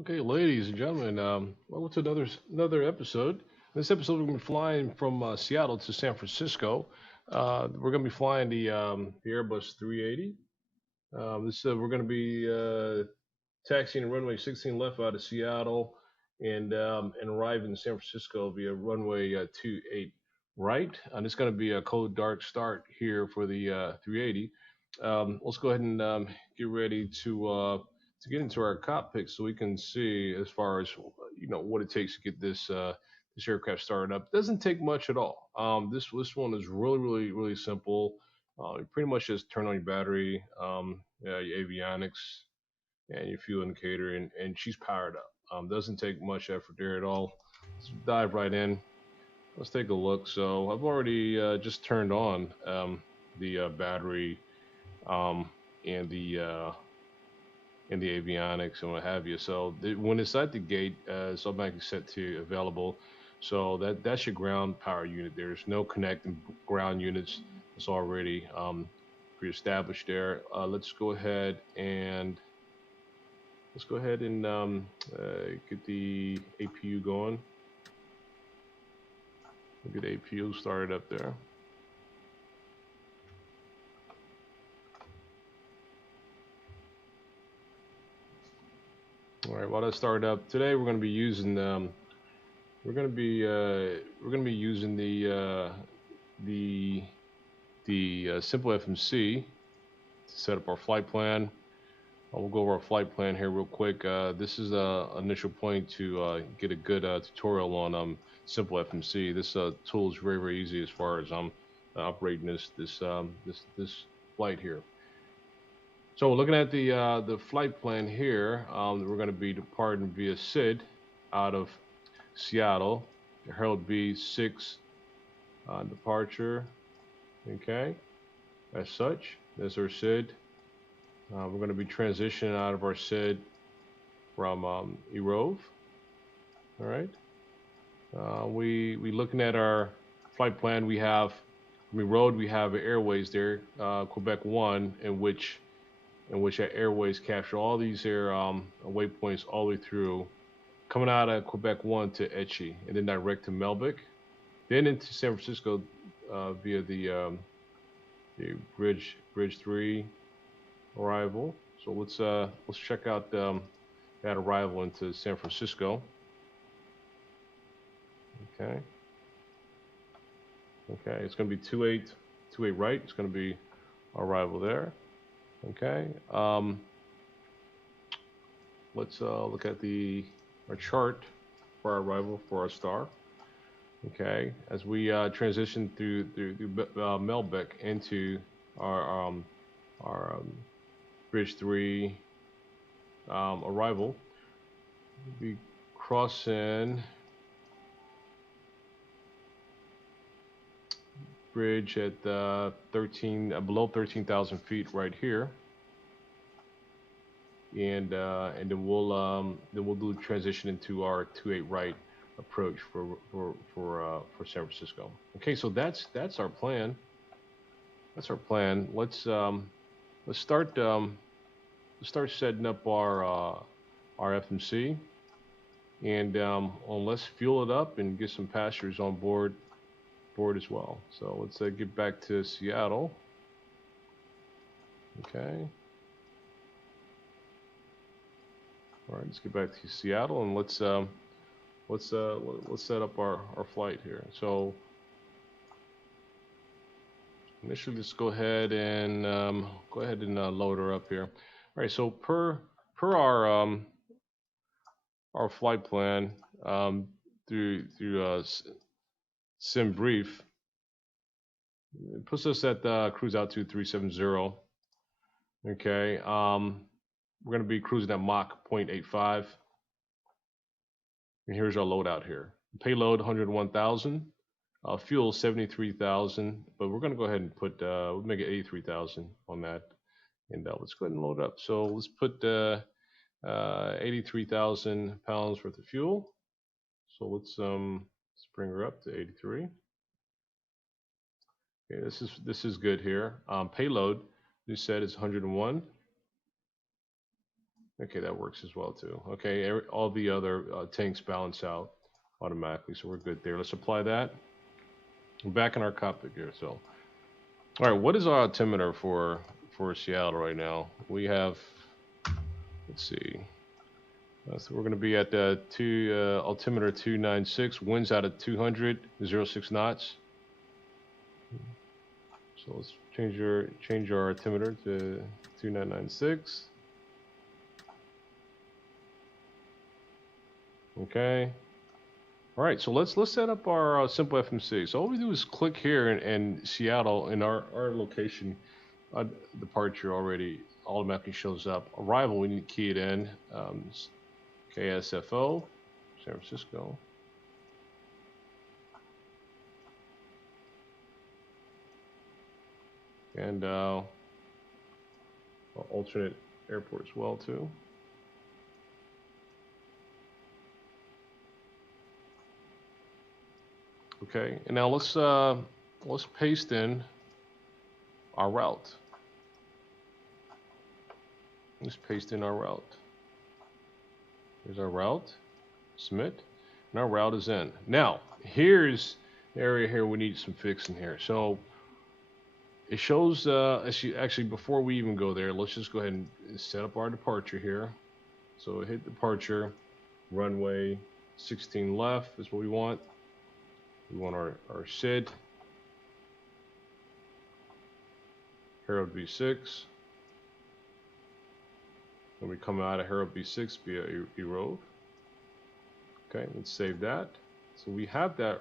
Okay, ladies and gentlemen, welcome to another episode. This episode, we're going to be flying from Seattle to San Francisco. We're going to be flying the Airbus 380. We're going to be taxiing runway 16 left out of Seattle and arriving in San Francisco via runway 28 right. And it's going to be a cold, dark start here for the 380. Let's go ahead and get ready to get into our cockpit so we can see as far as what it takes to get this aircraft started up. It doesn't take much at all. This one is really simple. You pretty much just turn on your battery, your avionics, and your fuel indicator, and she's powered up. Doesn't take much effort there at all. Let's dive right in. Let's take a look. So I've already just turned on the battery um, and the avionics and what have you. So when it's at the gate, it's automatically set to available. So that's your ground power unit. There's no connecting ground units. It's already pre-established there. Let's go ahead and get the APU going. We'll get the APU started up there. All right, while that's started up, today we're going to be using the simple FMC to set up our flight plan. We'll go over our flight plan here real quick. This is an initial point to get a good tutorial on simple FMC. This tool is very easy as far as operating this flight here. So looking at the flight plan here, we're going to be departing via SID out of Seattle, Herald B6 departure. Okay, as such, there's our SID. We're going to be transitioning out of our SID from Erove. All right. We looking at our flight plan. We have road. We have airways there, Quebec 1, in which our airways capture all these air waypoints all the way through, coming out of Quebec 1 to Etchi, and then direct to Melvick, then into San Francisco via the bridge 3 arrival. So let's check out that arrival into San Francisco. Okay. Okay, it's going to be 28 right. It's going to be arrival there. Okay. Let's look at our chart for our arrival for our star. Okay, as we transition through Melbeck into our Bridge 3 arrival, we cross in bridge at below 13,000 feet right here, and then we'll do transition into our 28 right approach for San Francisco. Okay, so that's our plan. That's our plan. Let's start setting up our FMC, and let's fuel it up and get some passengers on board as well. So let's get back to Seattle. Okay. All right, let's get back to Seattle and let's set up our flight here. So initially, let's go ahead and load her up here. All right, so per our flight plan through sim brief, it puts us at cruise altitude 370. Okay, we're going to be cruising at Mach 0.85. And here's our loadout here. Payload 101,000. Fuel 73,000. But we're going to go ahead and put, we'll make it 83,000 on that. And let's go ahead and load up. So let's put 83,000 pounds worth of fuel. So let's bring her up to 83. Okay, this is good here. Payload, you said, is 101. Okay, that works as well too. Okay, all the other tanks balance out automatically, so we're good there. Let's apply that. We're back in our cockpit here. So, all right, what is our altimeter for Seattle right now? We have, let's see, so we're going to be at the altimeter 296, winds out at 200, 06 knots. So let's change our altimeter to 2996. Okay. All right, so let's set up our simple FMC. So all we do is click here in Seattle, in our location. Departure already automatically shows up. Arrival, we need to key it in. KSFO, San Francisco. And alternate airport as well too. Okay, and now let's paste in our route. Let's paste in our route. Here's our route. Submit. And our route is in. Now, here's the area here we need some fixing here. So it shows actually before we even go there, let's just go ahead and set up our departure here. So hit departure, runway 16 left is what we want. We want our SID, Harold V6. When we come out of Harold V6 via Erove. Okay, let's save that. So we have that.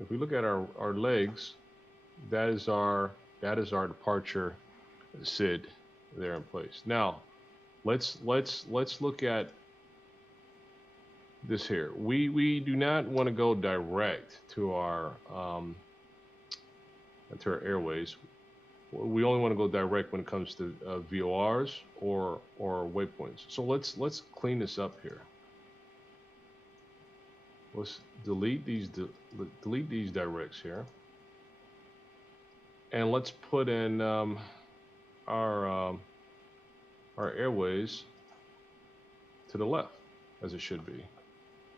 If we look at our legs, that is our departure SID there in place. Now, let's look at this here. We do not want to go direct to our airways. We only want to go direct when it comes to VORs or waypoints. So let's clean this up here. Let's delete these directs here, and let's put in our airways to the left as it should be.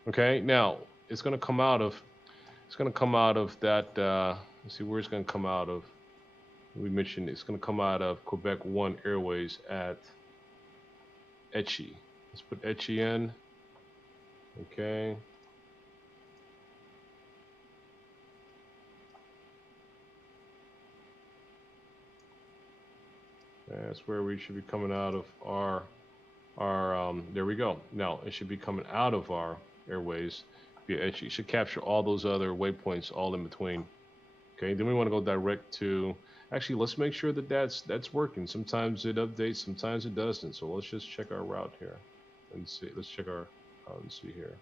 Okay, now it's going to come out of that. Let's see where it's going to come out of. We mentioned it's going to come out of Quebec 1 Airways at Etchi. Let's put Etchi in. Okay. That's where we should be coming out of our there we go. Now it should be coming out of our airways via Etchi. It should capture all those other waypoints all in between. Okay, then we want to go direct to, actually let's make sure that that's working. Sometimes it updates, sometimes it doesn't. So let's just check our route here and see. Let's check our route and see here.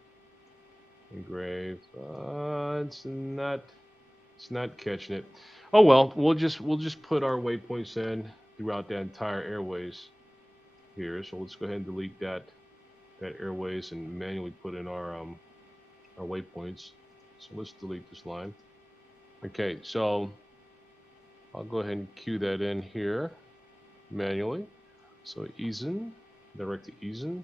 Engraved. It's not catching it. Oh well, we'll just put our waypoints in throughout that entire airways here. So let's go ahead and delete that airways and manually put in our waypoints. So let's delete this line. Okay, so I'll go ahead and cue that in here manually. So Eason, direct to Eason.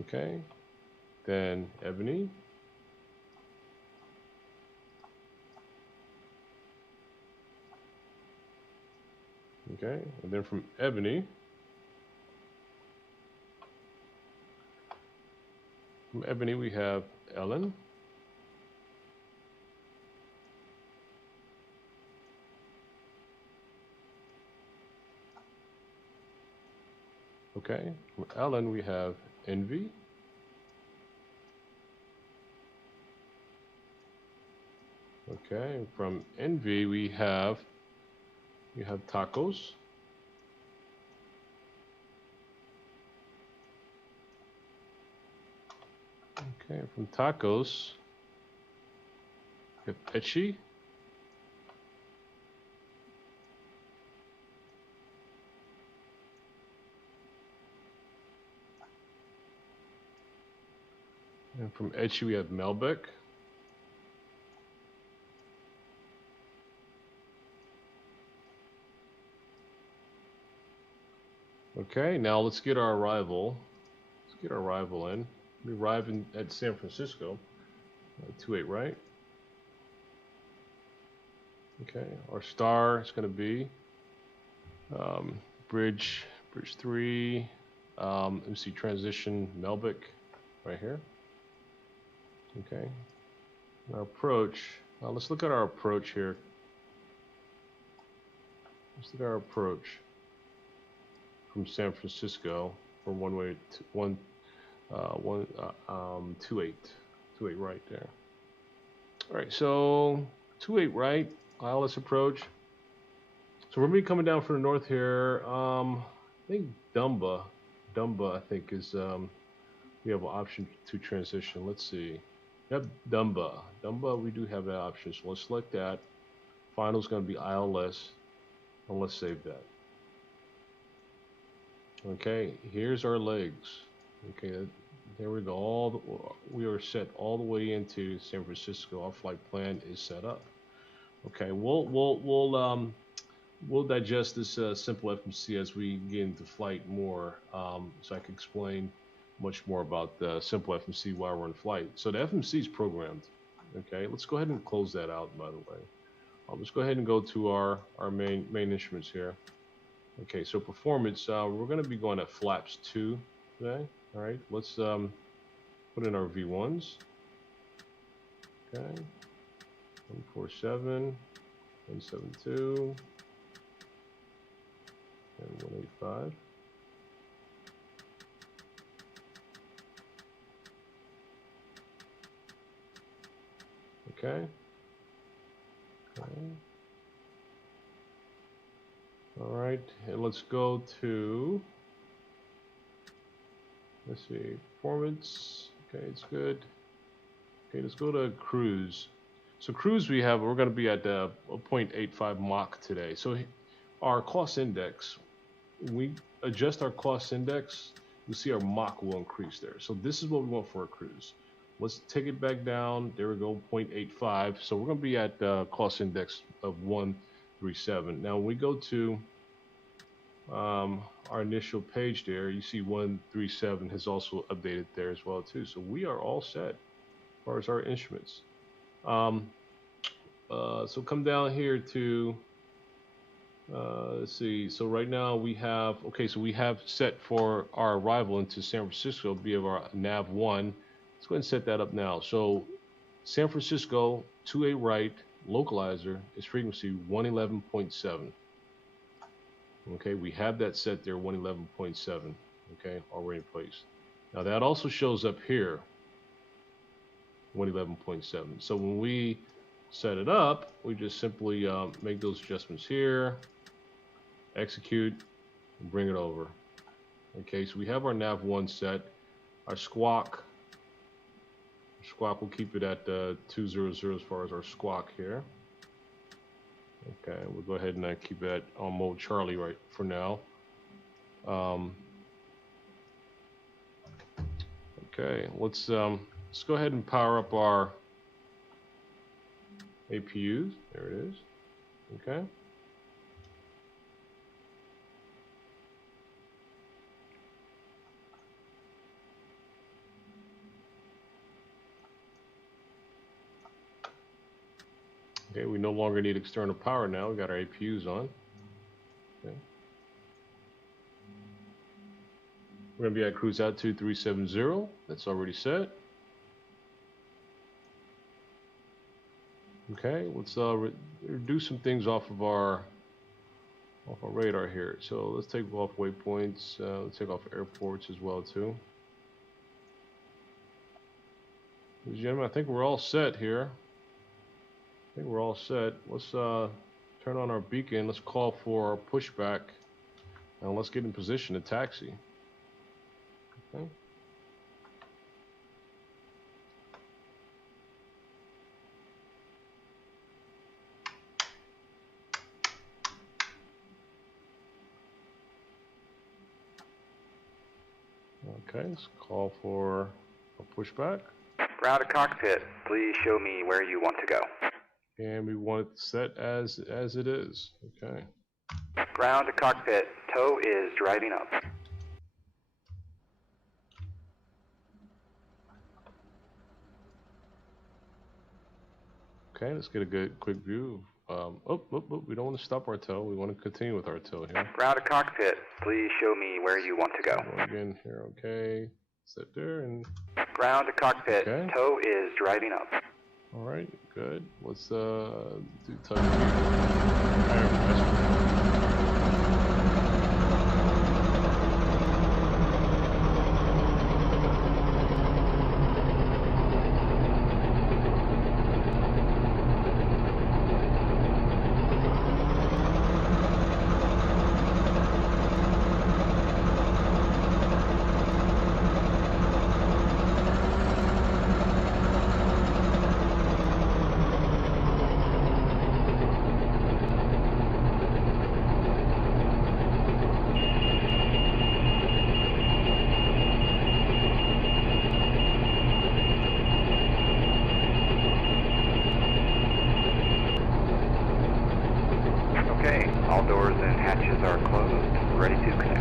Okay, then Ebony. Okay, and then from Ebony, we have Ellen. Okay, from Ellen we have Envy. Okay, from Envy we have Tacos. Okay, from Tacos we have Etchi. And from Etchi we have Melbeck. Okay, now let's get our arrival. Let's get our arrival in. We arrive at San Francisco. 28, right? Okay, our star is going to be bridge 3, MC transition Melbic, right here. Okay, our approach. Let's look at our approach here. Let's look at our approach from San Francisco from one-way to 28 right there. All right, so 28 right, ILS approach. So we're gonna be coming down from the north here. I think Dumba, I think is we have an option to transition. Let's see. Yep, Dumba, we do have that option. So let's select that. Final is gonna be ILS, and let's save that. Okay, here's our legs. Okay, there we go. We are set all the way into San Francisco. Our flight plan is set up. Okay, we'll digest this simple FMC as we get into flight more, so I can explain much more about the simple FMC while we're in flight. So the FMC is programmed. Okay, let's go ahead and close that out. By the way, let's go ahead and go to our main instruments here. Okay, so performance, we're going to be going at flaps 2 today. All right, let's put in our V1s. Okay, 147, 172, and 185. Okay. All right, and let's go to, let's see, performance. Okay, it's good. Okay, let's go to cruise. So cruise, we're going to be at 0.85 Mach today. So our cost index, we adjust our cost index, you see our Mach will increase there. So this is what we want for a cruise. Let's take it back down. There we go, 0.85. So we're going to be at cost index of 137. Now when we go to our initial page there, you see 137 has also updated there as well too. So we are all set as far as our instruments. So come down here to let's see. So right now we have, okay, so we have set for our arrival into San Francisco via our nav 1. Let's go ahead and set that up now. So San Francisco 28 right localizer is frequency 111.7. Okay, we have that set there, 111.7. Okay, already in place. Now that also shows up here, 111.7. So when we set it up, we just simply make those adjustments here, execute, and bring it over. Okay, so we have our nav 1 set. Our squawk will keep it at 200 as far as our squawk here. Okay, we'll go ahead and keep that on mode Charlie right for now. Okay, let's go ahead and power up our APUs. There it is. Okay. Okay, we no longer need external power now. We got our APUs on. Okay. We're going to be at cruise altitude 370. That's already set. Okay, let's do some things off of our radar here. So let's take off waypoints. Let's take off airports as well too. Ladies and gentlemen, I think we're all set here. I think we're all set. Let's turn on our beacon. Let's call for our pushback, and let's get in position to taxi. Okay. Okay, let's call for a pushback. Ground to cockpit, please show me where you want to go. And we want it set as it is. Okay. Ground to cockpit. Tow is driving up. Okay, let's get a good quick view. We don't want to stop our tow. We want to continue with our tow here. Ground to cockpit. Please show me where you want to go. Go again here, okay. Sit there and... Ground to cockpit. Okay. Tow is driving up. All right, good. Let's do touch here. Okay, all doors and hatches are closed. Ready to connect.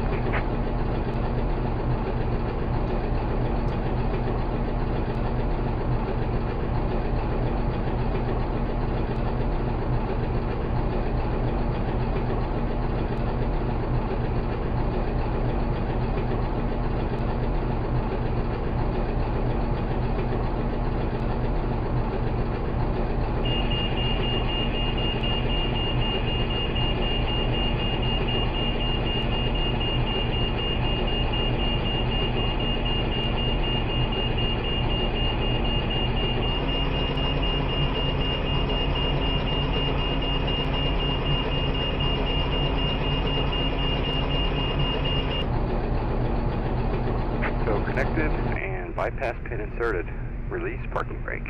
Connected and bypass pin inserted. Release parking brake.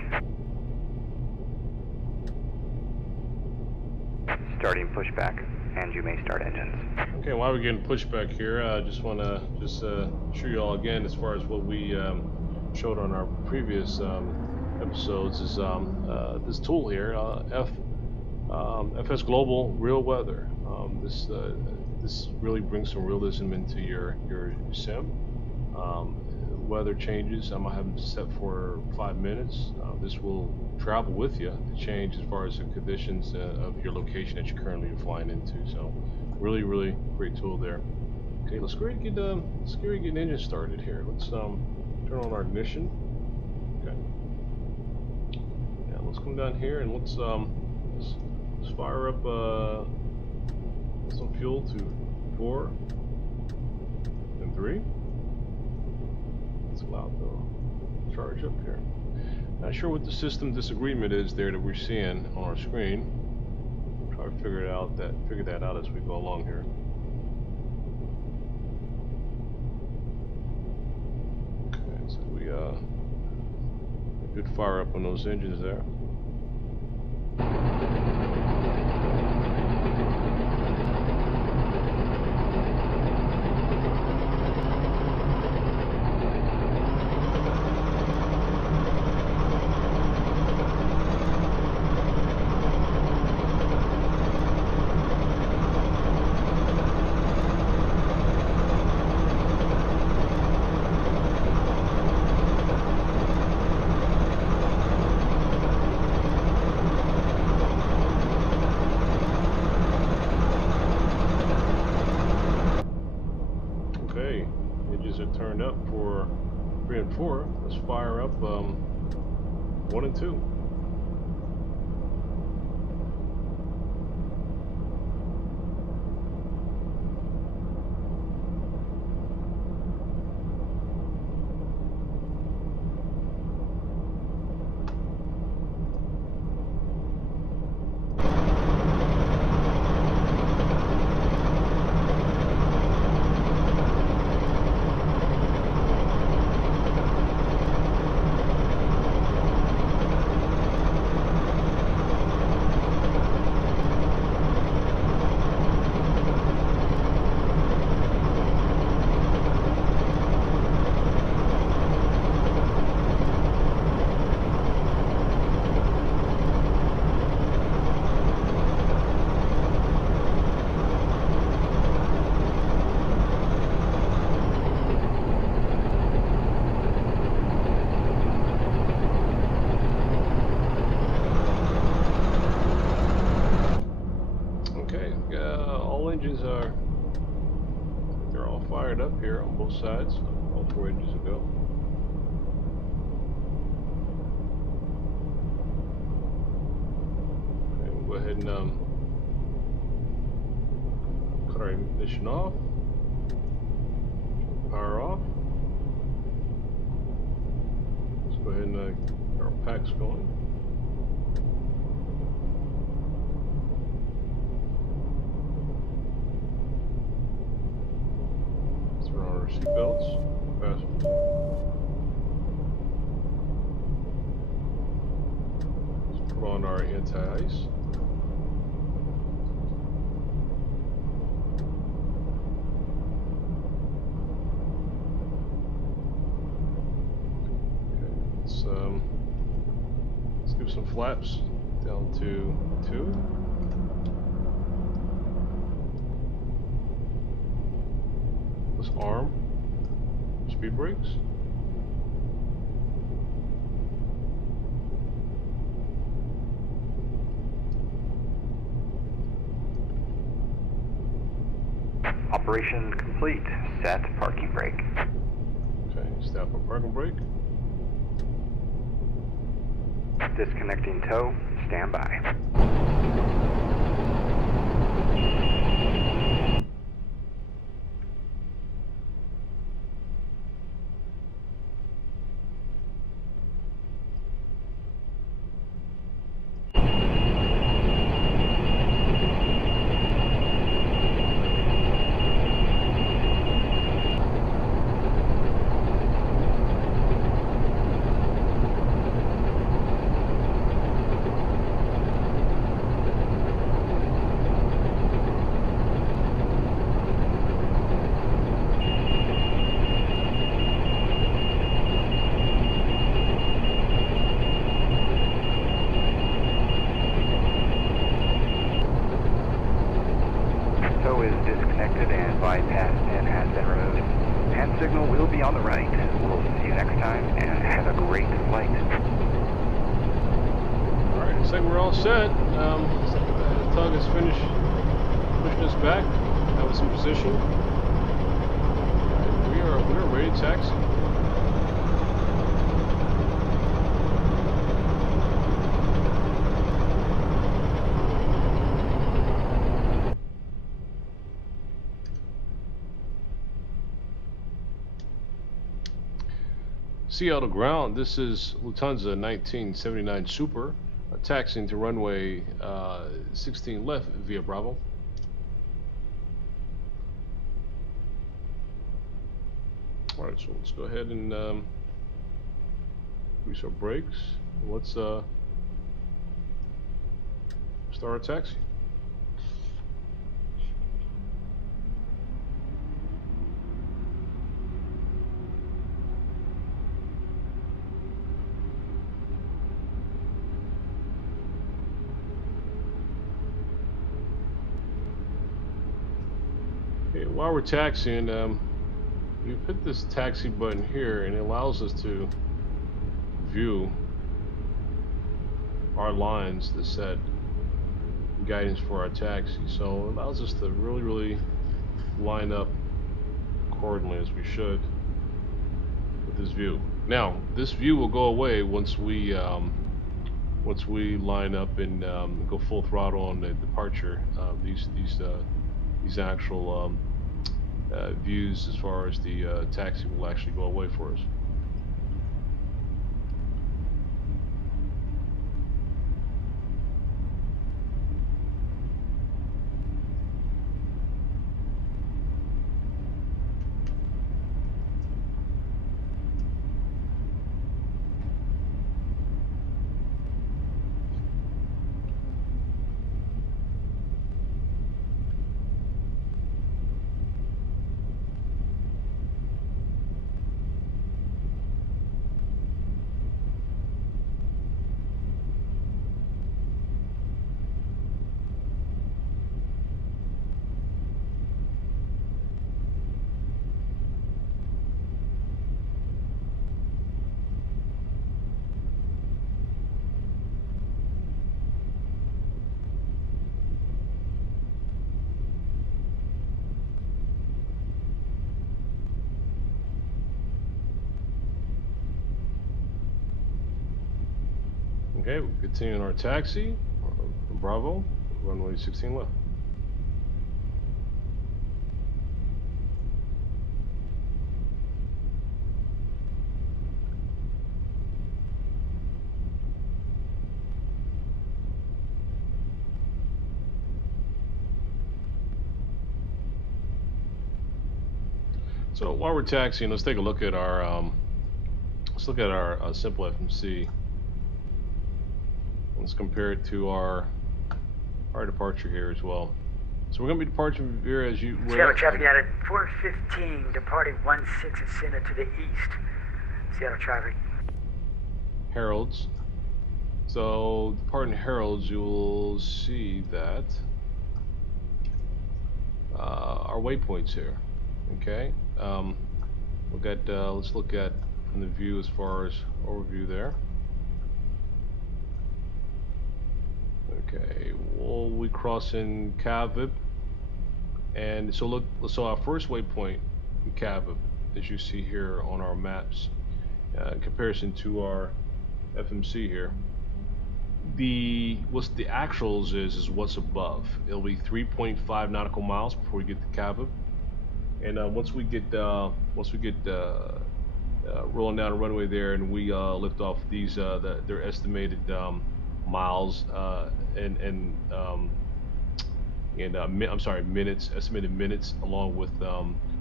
Starting pushback, and you may start engines. Okay, while we're getting pushback here, I just want to show you all again as far as what we showed on our previous episodes is this tool here, FS Global Real Weather. This really brings some realism into your sim. Weather changes, I'm gonna have them set for 5 minutes. This will travel with you to change as far as the conditions of your location that you're currently flying into. So really great tool there. Okay, let's go ahead and get an engine started here. Let's turn on our ignition. Okay. Yeah, let's come down here and let's fire up some fuel to 4 and 3. Let's allow the charge up here. Not sure what the system disagreement is there that we're seeing on our screen. Try to figure that out as we go along here. Okay, so we a good fire up on those engines there. Turned up for 3 and 4. Let's fire up 1 and 2. Okay, all engines are, they're all fired up here on both sides. All 4 engines will go. Okay, we'll go ahead and cut our ignition off. Power off. Let's go ahead and get our packs going. Turn on our seatbelts. Fasten. Let's put on our anti-ice. Let's give some flaps down to 2. Let's arm speed brakes. Operation complete. Set parking brake. Okay, stop our parking brake. Disconnecting tow. Stand by. Tow is disconnected and bypass pin has been removed. Hand signal will be on the right. We'll see you next time and have a great flight. Alright, looks like we're all set. Tug has finished pushing us back. That was in position. Right, we are ready to taxi. Seattle ground, this is Lufthansa 1979 Super, taxiing to runway 16 left via Bravo. Alright, so let's go ahead and grease our brakes. Let's start our taxi. While we're taxiing, we put this taxi button here, and it allows us to view our lines that set guidance for our taxi. So it allows us to really line up accordingly as we should with this view. Now, this view will go away once we line up and go full throttle on the departure. These actual views as far as the taxi will actually go away for us. Okay, we're continuing our taxi. Bravo, runway 16 left. So while we're taxiing, let's take a look at our simple FMC. Let's compare it to our departure here as well. So we're going to be departing here as you. Seattle traffic at 4:15, departing 16 Center to the east. Seattle traffic. Heralds. So departing Heralds, you will see that our waypoints here. Okay. Let's look at from the view as far as overview there. Okay, we'll be crossing Kavib, and so our first waypoint in Kavib, as you see here on our maps, in comparison to our FMC here, what's the actuals is what's above. It'll be 3.5 nautical miles before we get to Kavib, and once we get rolling down the runway there, and we lift off these their estimated miles minutes, estimated minutes, along with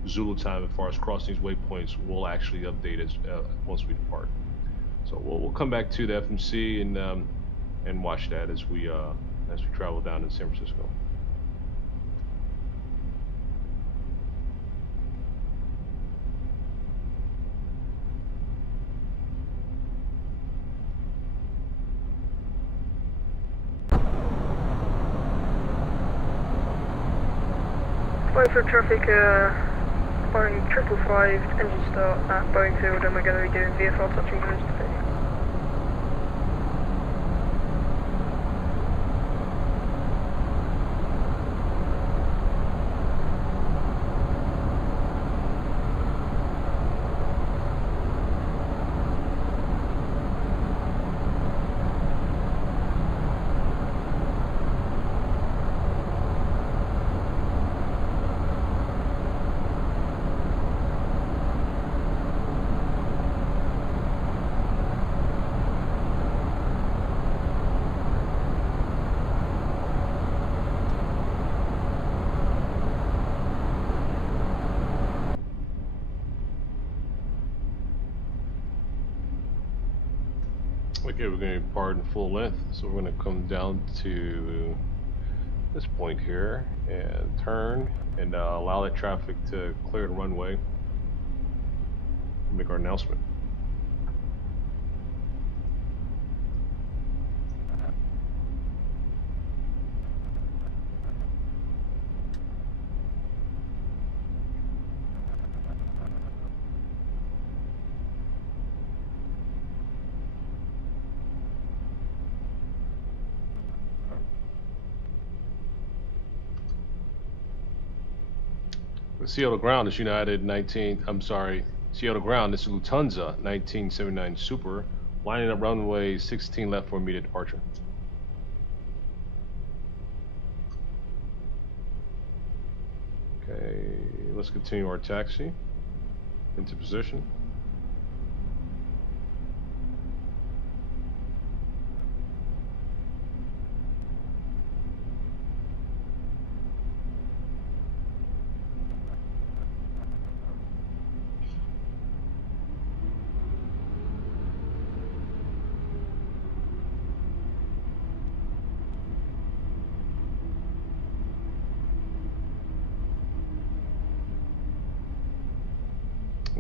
Zulu time as far as crossing these waypoints, will actually update us once we depart. So we'll come back to the FMC and watch that as we travel down to San Francisco. For traffic, Boeing 555, engine start at Boeing Field, and we're going to be doing VFR touching zones today. Okay, we're going to depart in full length, so we're going to come down to this point here and turn and allow that traffic to clear the runway and make our announcement. Seattle ground is United 19. Seattle ground. This is Lufthansa 1979 Super, lining up runway 16 left for immediate departure. Okay, let's continue our taxi into position.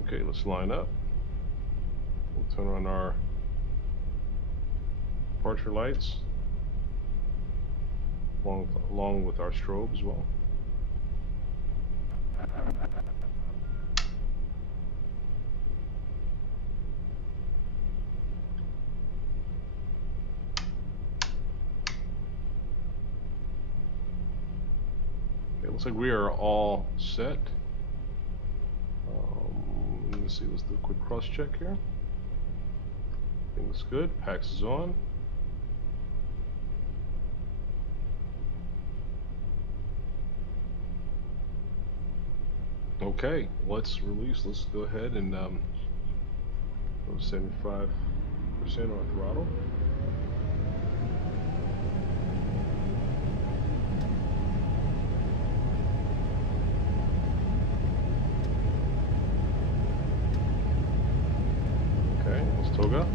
Okay, let's line up. We'll turn on our departure lights, along with our strobe as well. Okay, looks like we are all set. Let's see, let's do a quick cross check here. Everything looks good. PAX is on. Okay, let's release. Let's go ahead and go 75% on throttle. Okay, let's toga.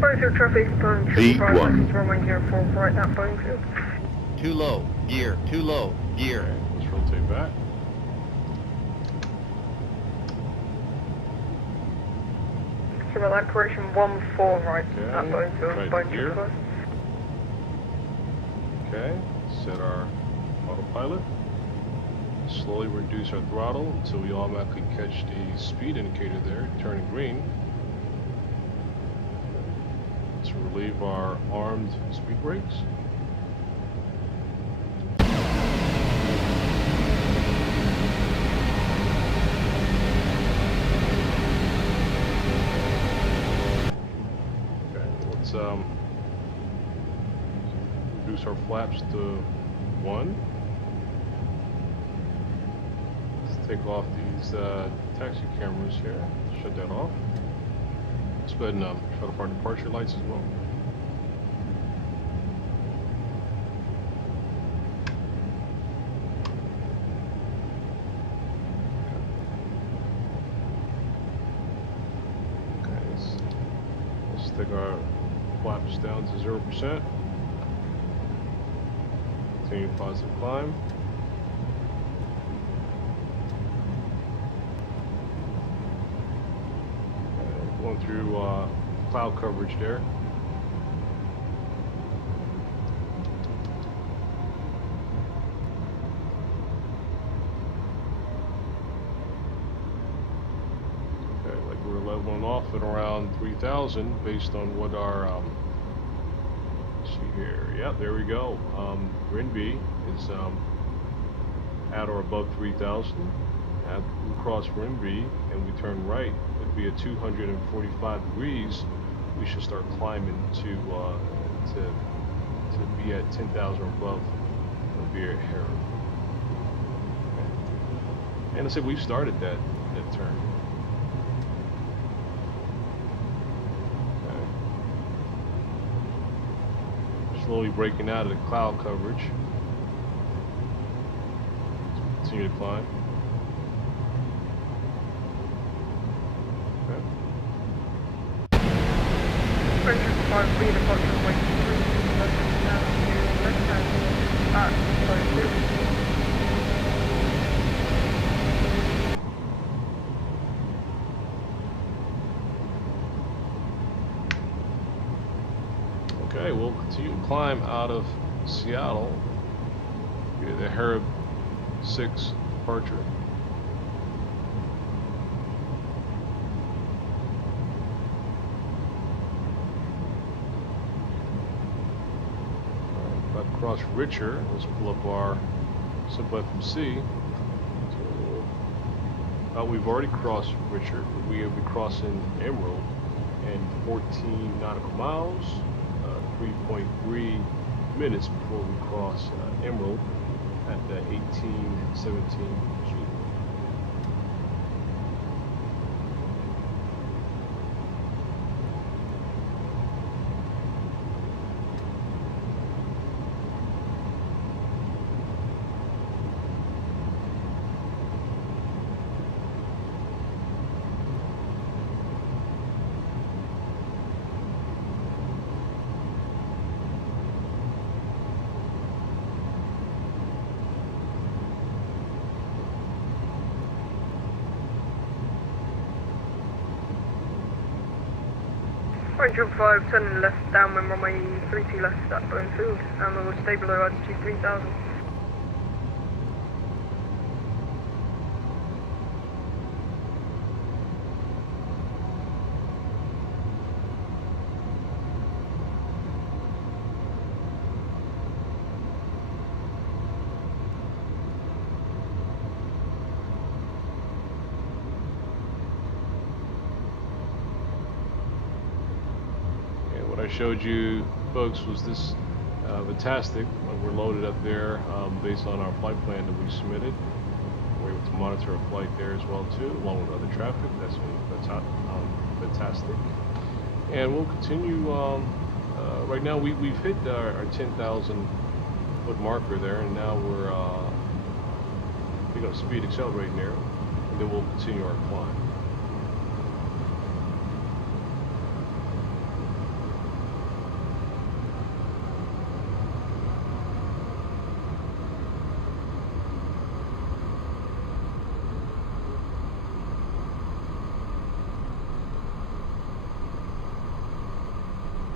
Boeing field traffic, Boeing 755, runway 04 right at Boeing field. Too low, gear, too low, gear. Okay, let's rotate back. So about that correction, 14 right Okay, at Boeing field, right Boeing here. 755. Okay, set our autopilot. Slowly reduce our throttle until we automatically catch the speed indicator there, turning green. Let's relieve our armed speed brakes. Okay, let's reduce our flaps to 1. Let's take off these taxi cameras here. Shut that off. Let's go ahead and shut off our departure lights as well. Okay, let's take our flaps down to 0%. Continue positive climb. Going through cloud coverage there. Okay, like we're leveling off at around 3,000 based on what our let's see here. Yeah, there we go. RINB is at or above 3,000. We cross RINB and we turn right. It'd be at 245 degrees. We should start climbing to be at 10,000 or above. It'll be here. Okay. And I said we started that turn. Okay. Slowly breaking out of the cloud coverage. Let's continue to climb. Boeing 755, lead approach runway 3, left down to left hand at Boeing field. Okay, we'll continue to climb out of Seattle via the Arab 6 departure. Across Richer, let's pull up our simple FMC. So, we've already crossed Richer. We'll be crossing Emerald in 14 nautical miles, 3.3 minutes before we cross Emerald at the 1817 G. Boeing 755, turning left downwind runway 32 left at Boeing field, and we will stay below altitude 3,000. I showed you folks was this fantastic. We're loaded up there based on our flight plan that we submitted. We're able to monitor a flight there as well too, along with other traffic. That's fantastic. And we'll continue. Right now we've hit our 10,000 foot marker there, and now we're going to speed accelerating there, and then we'll continue our climb.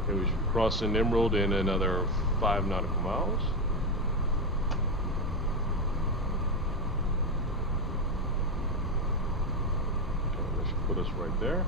Okay, we should be crossing Emerald in another 5 nautical miles. Put us right there.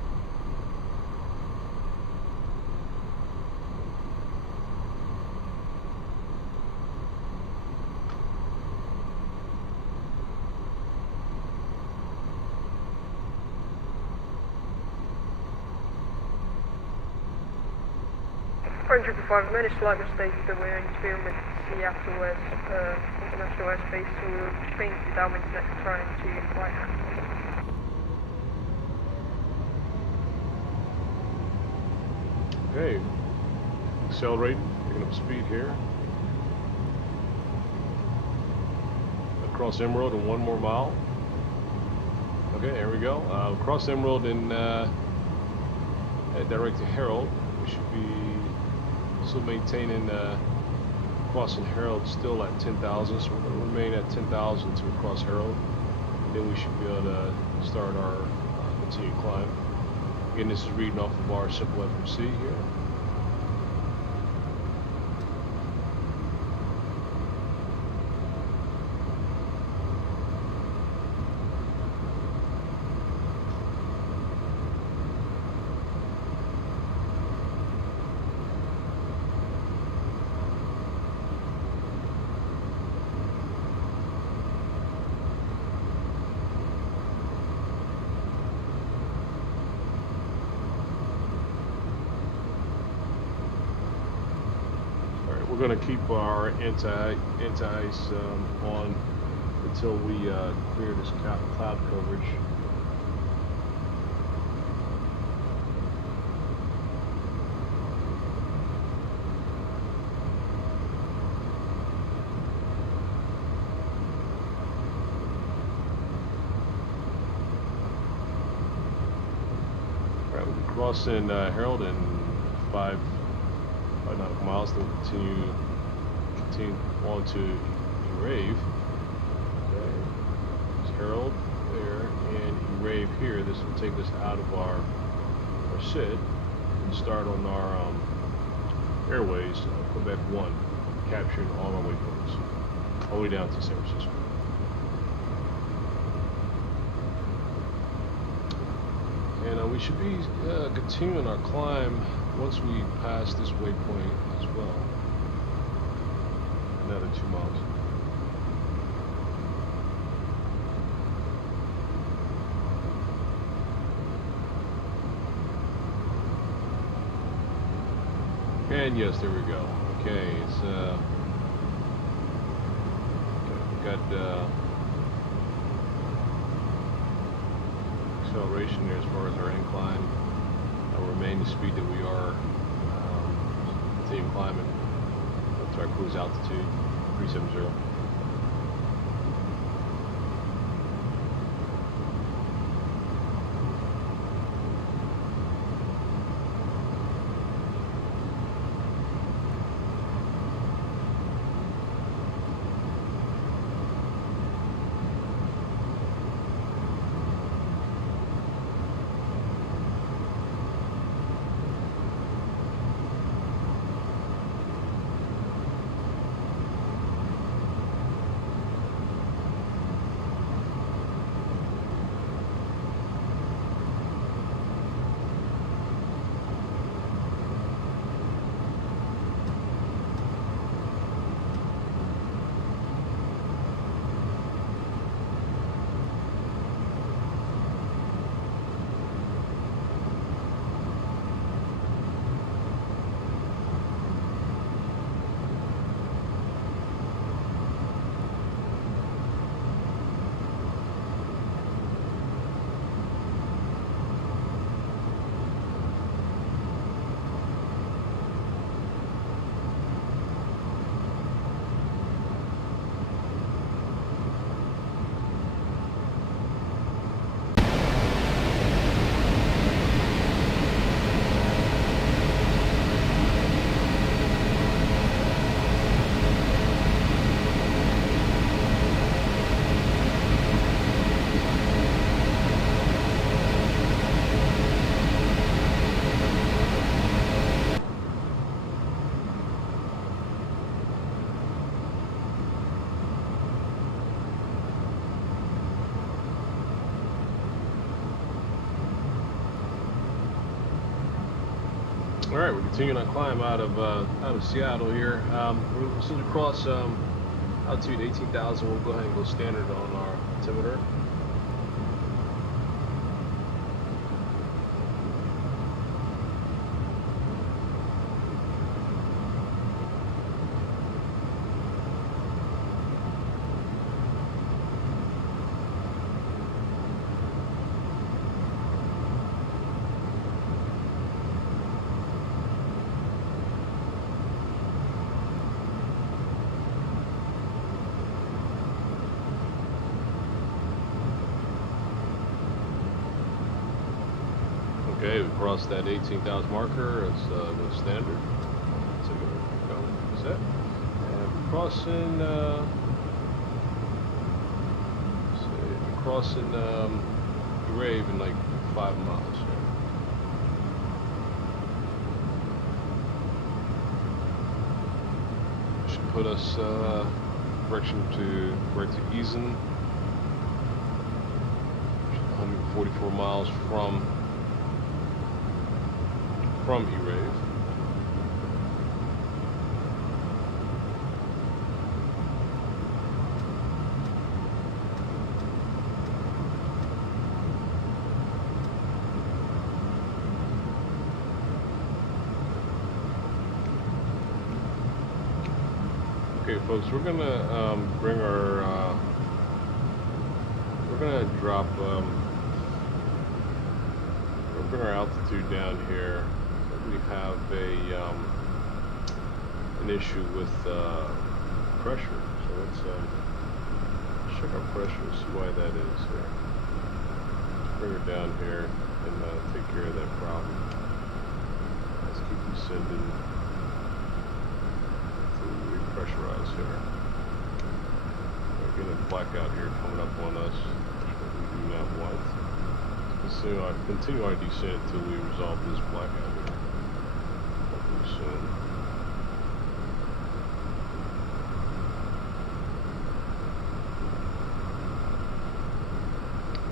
Boeing 755, made a slight mistake that we're interfering with Seattle International Airspace, so we'll change the downwind next time to right hand. Okay, accelerating, picking up speed here. Across Emerald in 1 more mile. Okay, there we go. Across Emerald and direct to Herald. We should be still maintaining crossing Herald still at 10,000, so we're going to remain at 10,000 to cross Herald. And then we should be able to start our continued climb. Again, this is reading off of our simple FMC here. We're going to keep our anti-ice on until we clear this cloud coverage. All right, we'll be crossing Herald in 5 nautical miles. Then we'll continue on to Erave. Okay, there's Herald there, and Erave here. This will take us out of our SID and start on our airways, Quebec 1, capturing all our waypoints, all the way down to San Francisco. And we should be continuing our climb once we pass this waypoint as well. Another 2 miles. And yes, there we go. Okay, it's we got acceleration there as far as our incline. Remain the speed that we are, continue climbing up to our cruise altitude 370. All right, we're continuing our climb out of Seattle here. We're still across altitude 18,000. We'll go ahead and go standard on our altimeter. Okay, we crossed that 18,000 marker. It's the standard. So go set. And we're crossing Rave in like 5 miles. Should put us direction to Eason. 144 miles from E-Rave. Okay, folks, we're gonna bring our we're gonna drop we'll bring our altitude down here. We have an issue with pressure, so let's check our pressure and see why that is here. Let's bring her down here and take care of that problem. Let's keep descending to repressurize here. We're getting a blackout here coming up on us, which we do not want. Continue our descent until we resolve this blackout here. Soon.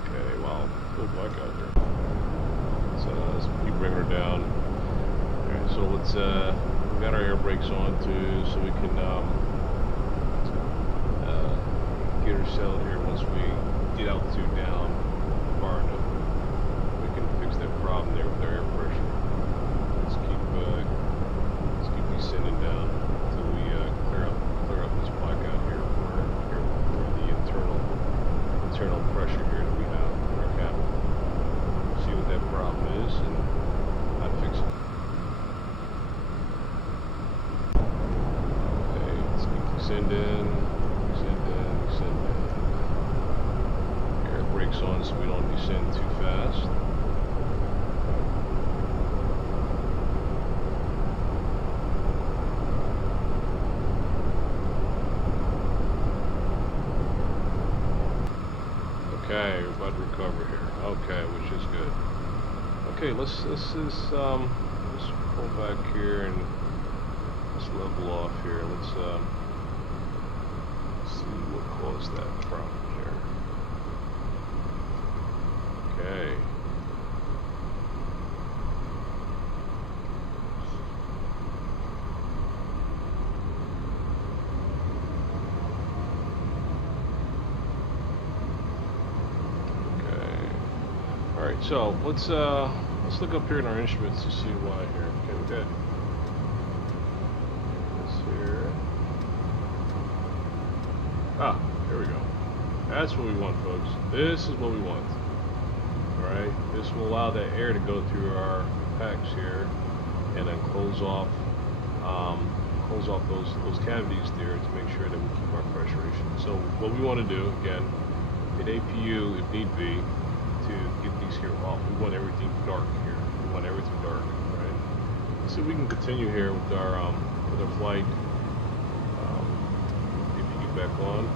Okay, wow, still blackout here. Let's keep bringing her down. Alright, so let's we got our air brakes on too, so we can get her settled here. Once we get altitude down far enough, we can fix that problem there with our air pressure. Let's keep descending down until we clear up this blackout here for the internal pressure here that we have in our cabin. See what that problem is and how to fix it. Okay, let's keep descending. Air brakes on so we don't descend too fast. Okay, we're about to recover here. Okay, which is good. Okay, let's pull back here and let's level off here. Let's see what caused that problem here. Okay. Alright, so let's look up here in our instruments to see why here. Okay, we got this here. Ah, here we go. That's what we want, folks. This is what we want. Alright, this will allow that air to go through our packs here and then close off those cavities there to make sure that we keep our pressurization. So what we want to do, again, hit APU if need be, to get these here off. We want everything dark here. We want everything dark, right? Let's see if we can continue here with our flight. If you get back on.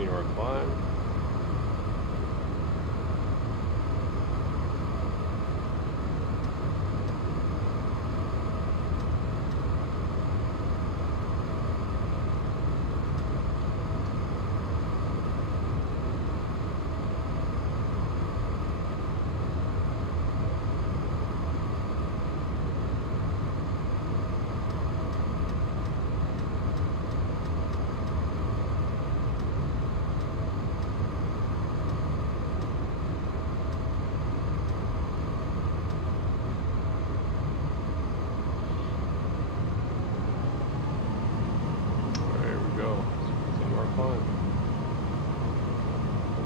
continue our climb.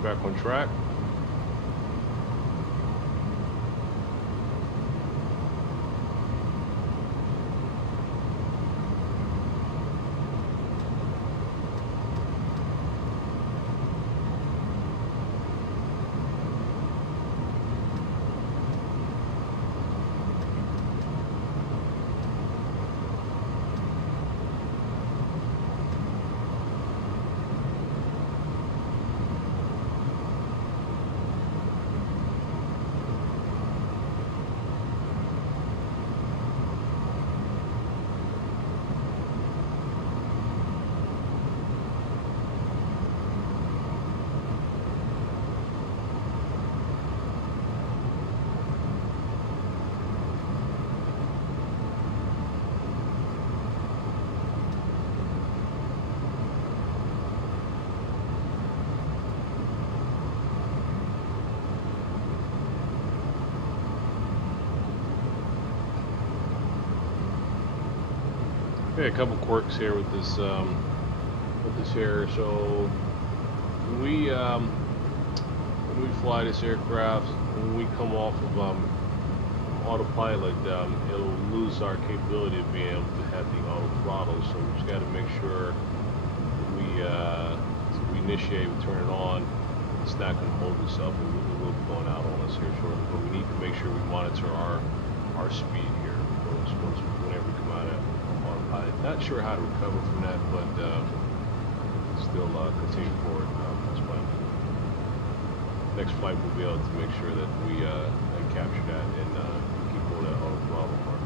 Back on track. Yeah, a couple quirks here with this here. So when we fly this aircraft, when we come off of autopilot, it'll lose our capability of being able to have the auto throttle. So we just got to make sure we initiate, we turn it on. It's not going to hold itself. It will be going out on us here shortly. But we need to make sure we monitor our speed here whenever we come out of autopilot. Not sure how to recover from that, but still continue forward as planned. Next flight we'll be able to make sure that we capture that and keep hold of that auto throttle pressure.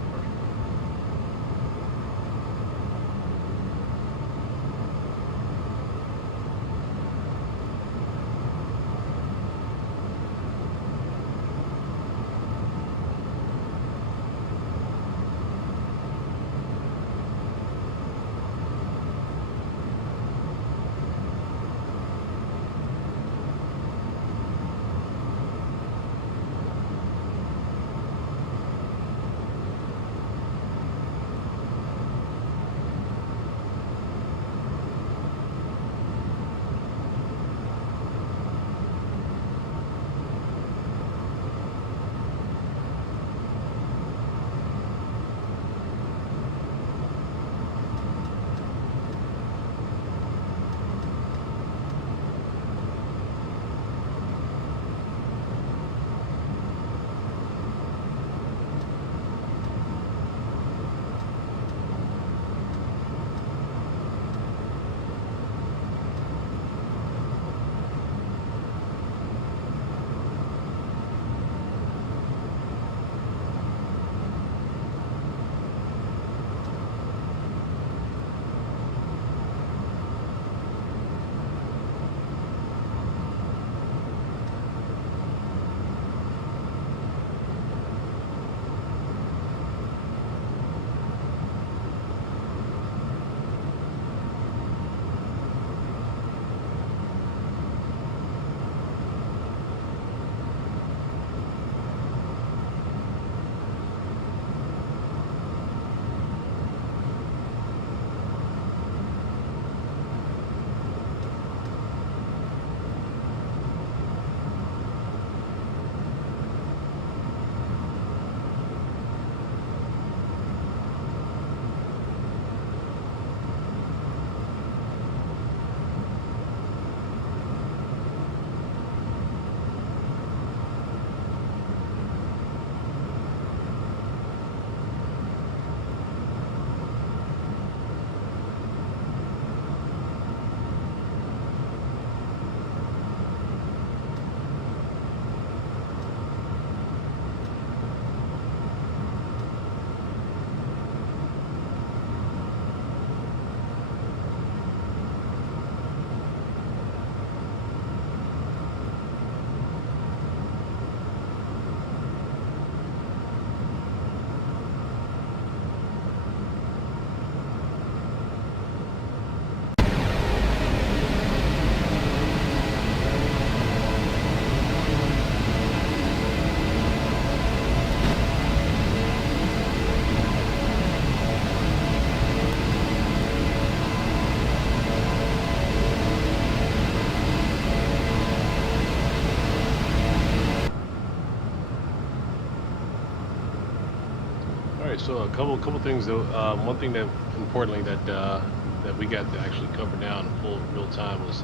right, so a couple things though. One thing that importantly that we got to actually cover down in full real time was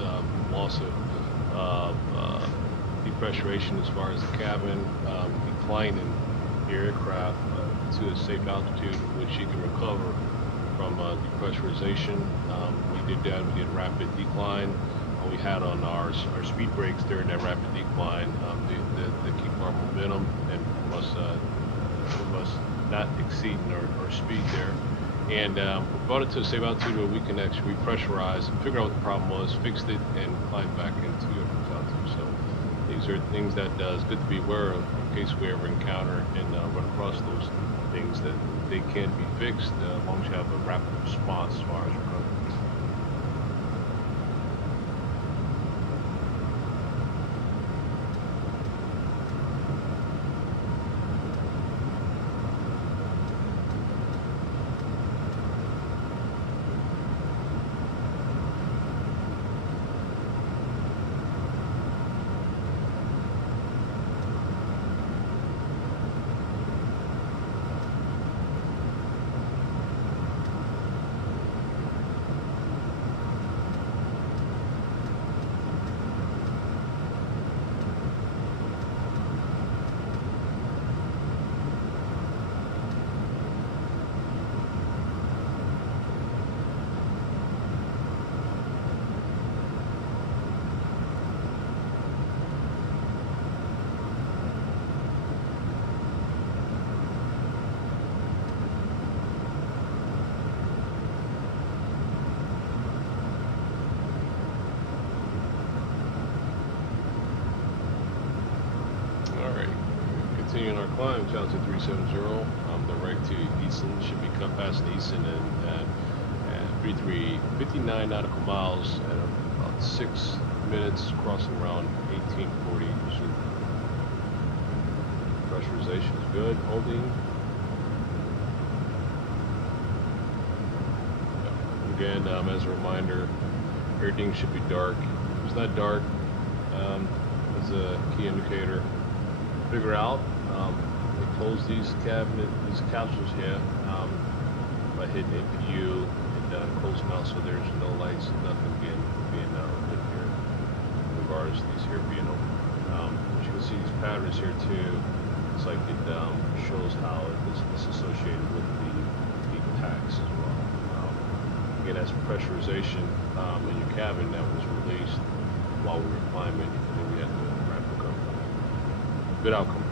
loss of depressurization as far as the cabin, declining the aircraft to a safe altitude in which you can recover from depressurization. We did that. We did rapid decline. We had on our speed brakes during that rapid decline to keep our momentum and we must not exceed our speed there. And we brought it to a safe altitude where we can actually repressurize and figure out what the problem was, fixed it, and climb back into altitude. So these are things that is good to be aware of in case we ever encounter and run across those things, that they can be fixed as long as you have a rapid response as far as recovery. Continuing our climb to altitude 370, the right to Easton, should be cut past Easton and 59 nautical miles at about 6 minutes, crossing around 1840. Pressurization is good, holding. Again, as a reminder, everything should be dark. If it's not dark, as a key indicator, figure out. They close these capsules here by hitting APU and close them out so there's no lights, nothing being lit here in regards to these here being open. As you can see these patterns here too, it's like it shows how it's associated with the attacks as well. Again, that's pressurization in your cabin that was released while we were climbing, and then we had to rapid recovery. Good outcome.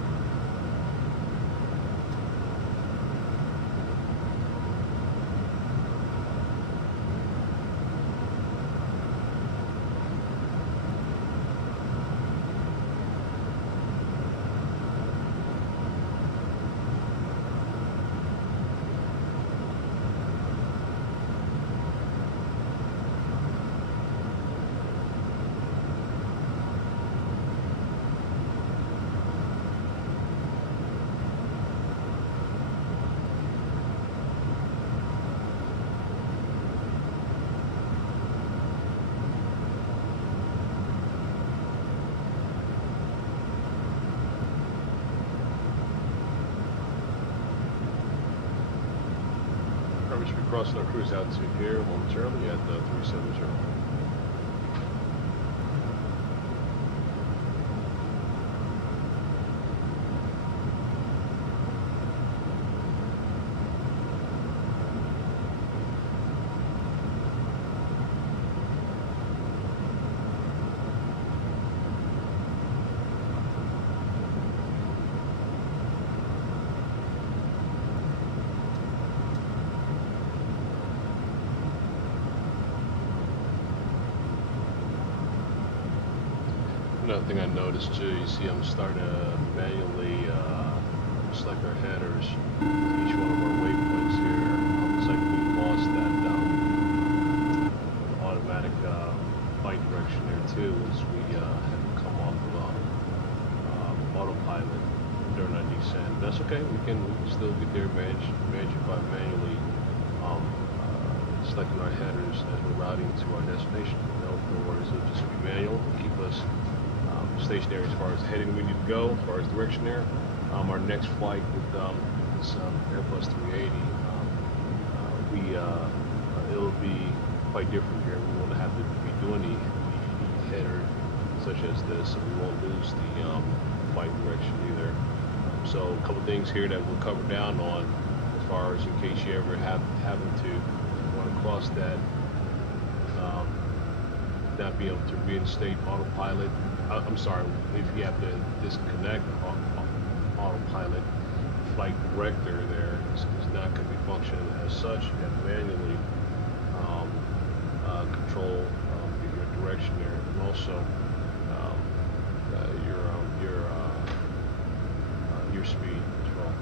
We should be crossing our cruise altitude here momentarily at 370. Another thing I noticed too, you see I'm starting to manually select our headers to each one of our waypoints here. Looks like we lost that automatic flight direction there too, as we had to come off of autopilot during our descent. That's okay, we can still get there, manage it by manually selecting our headers as we're routing to our destination. No worries, it'll just be manual, keep us stationary as far as heading we need to go, as far as direction there. Our next flight with this Airbus 380, it'll be quite different here. We won't have to be doing the header such as this, and we won't lose the flight direction either. So a couple things here that we'll cover down on, as far as in case you ever having to run across that, not be able to reinstate autopilot. I'm sorry, if you have to disconnect autopilot, flight director there is not going to be functioning as such. You have to manually control your direction there, and also your speed as well.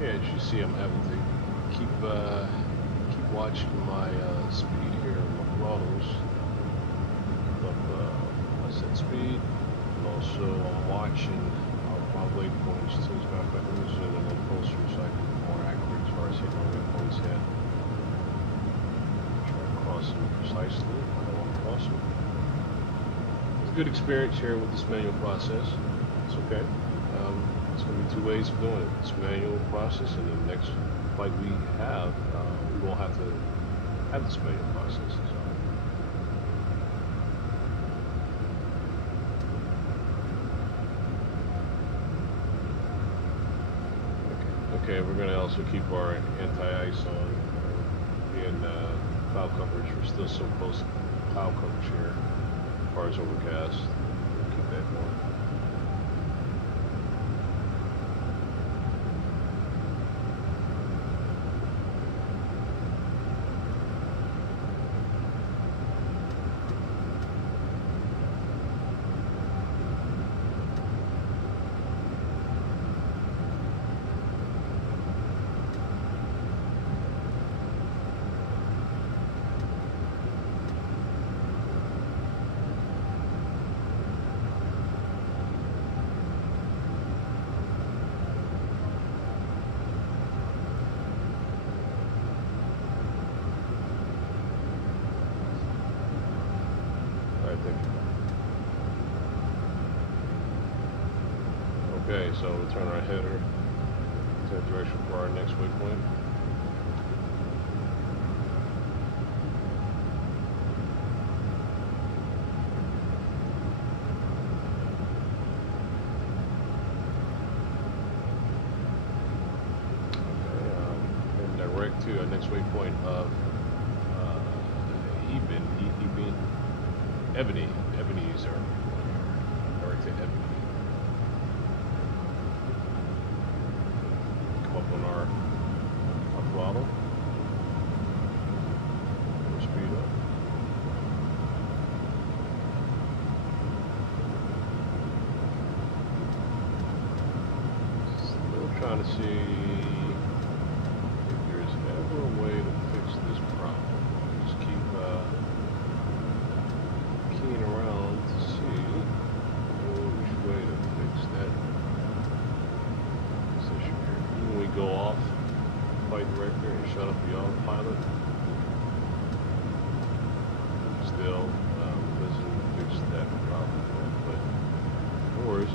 Yeah, as you see, I'm having to keep watching my speed here, my throttles, up my set speed, and also I'm watching my waypoints too. As a matter of fact, let me zoom in a little closer so I can be more accurate as far as hitting my waypoints here. Try to cross them precisely. I don't want to cross them. It's a good experience here with this manual process. It's okay. It's going to be two ways of doing it. It's manual process, and the next flight we have, we won't have to have this manual process. So. Okay, we're going to also keep our anti-ice on. Being cloud coverage, we're still so close to cloud coverage here as far as overcast. We'll keep that going. Okay, so we'll turn our header to that direction for our next waypoint. Okay, and direct to our next waypoint of Ebony. Ebony is our direct to Ebony. On our throttle, our speed up. Still trying to see if there's ever a way to fix this problem. Just keep keying around to see which way to fix that. We go off flight director and shut up the autopilot. Still doesn't fix that problem yet, but no worries.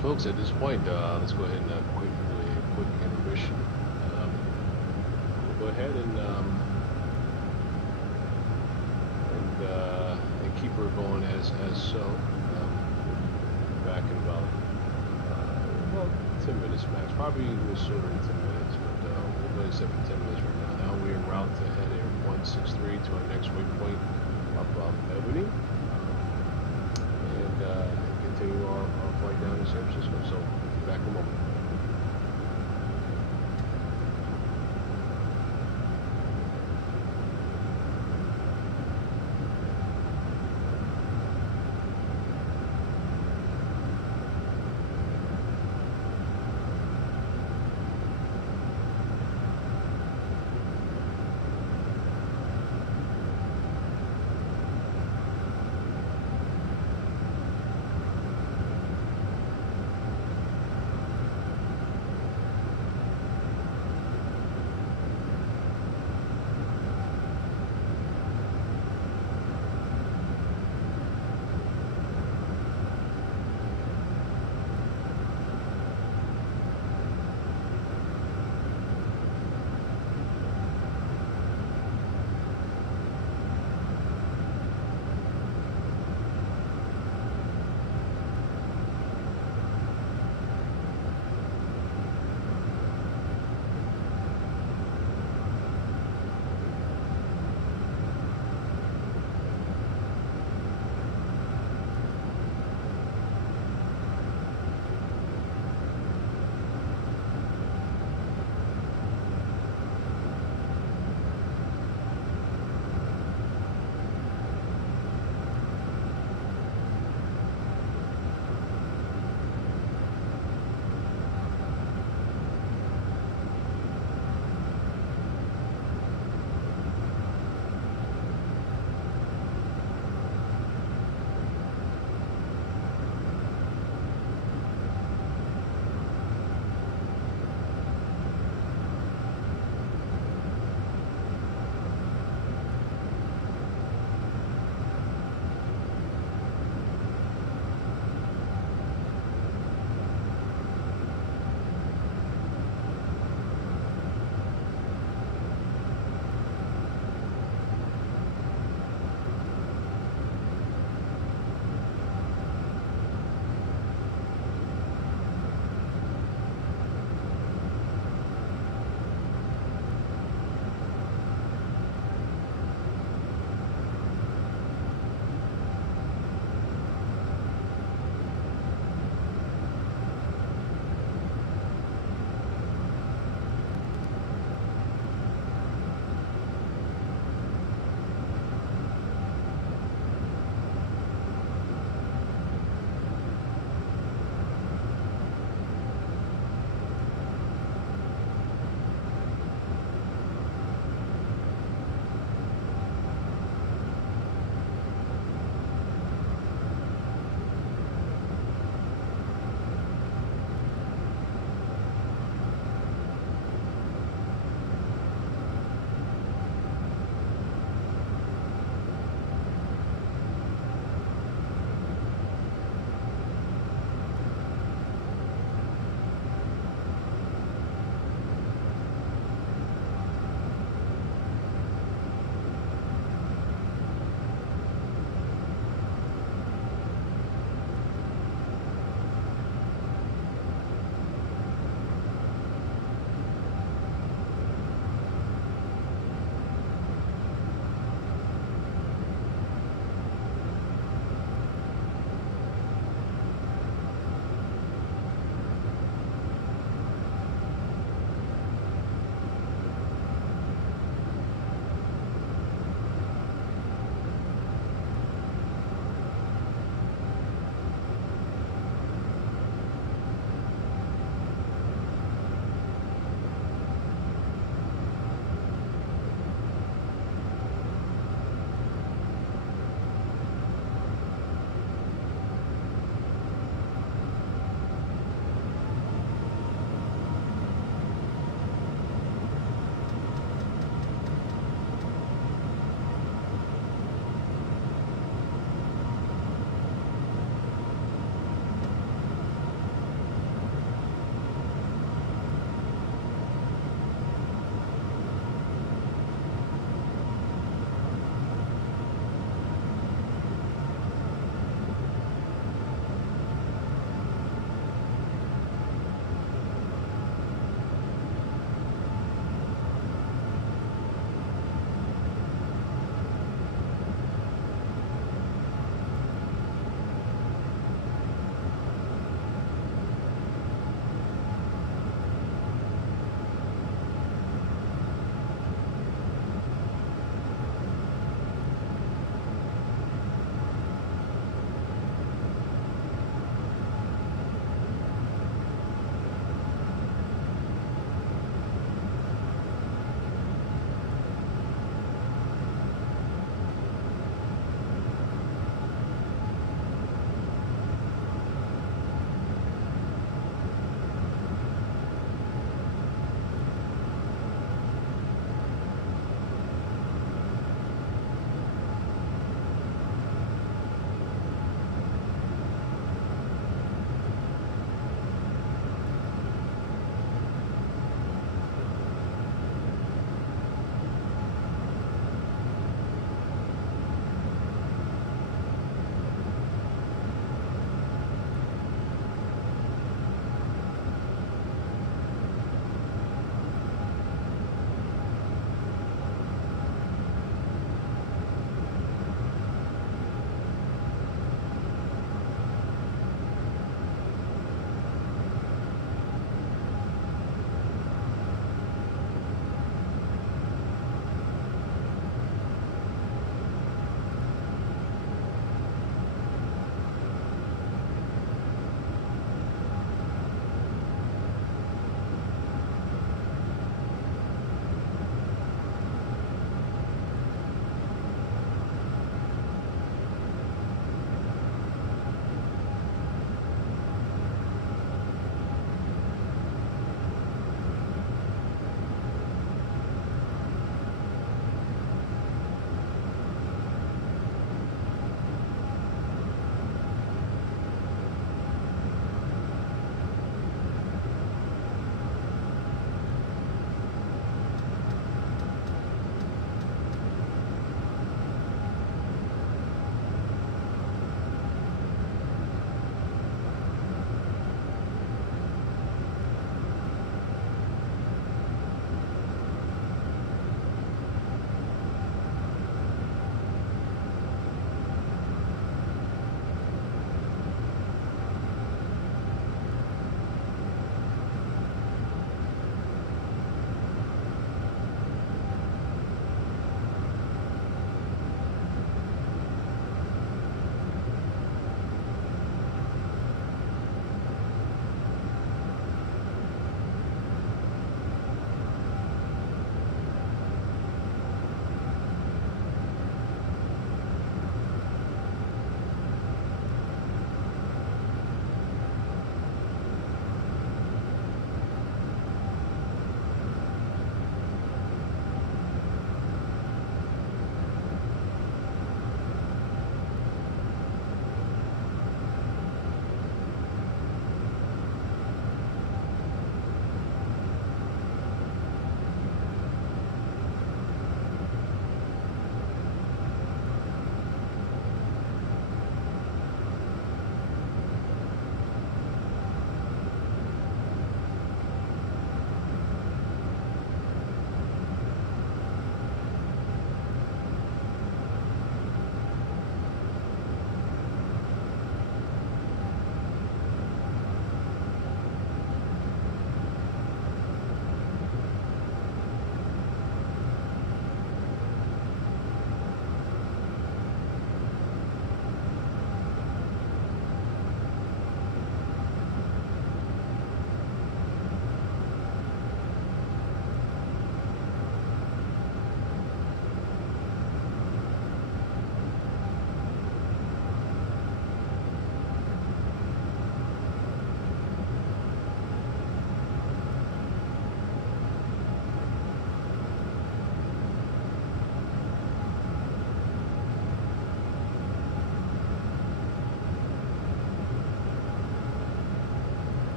folks, at this point, let's go ahead and do a quick intermission. We'll go ahead and keep her going as so. Back in about 10 minutes max, probably a little shorter than 10 minutes, but we'll go set for 10 minutes right now. Now we're en route to head Air 163 to our next waypoint up Ebony, and continue our flight down to San Francisco. So, back in a moment.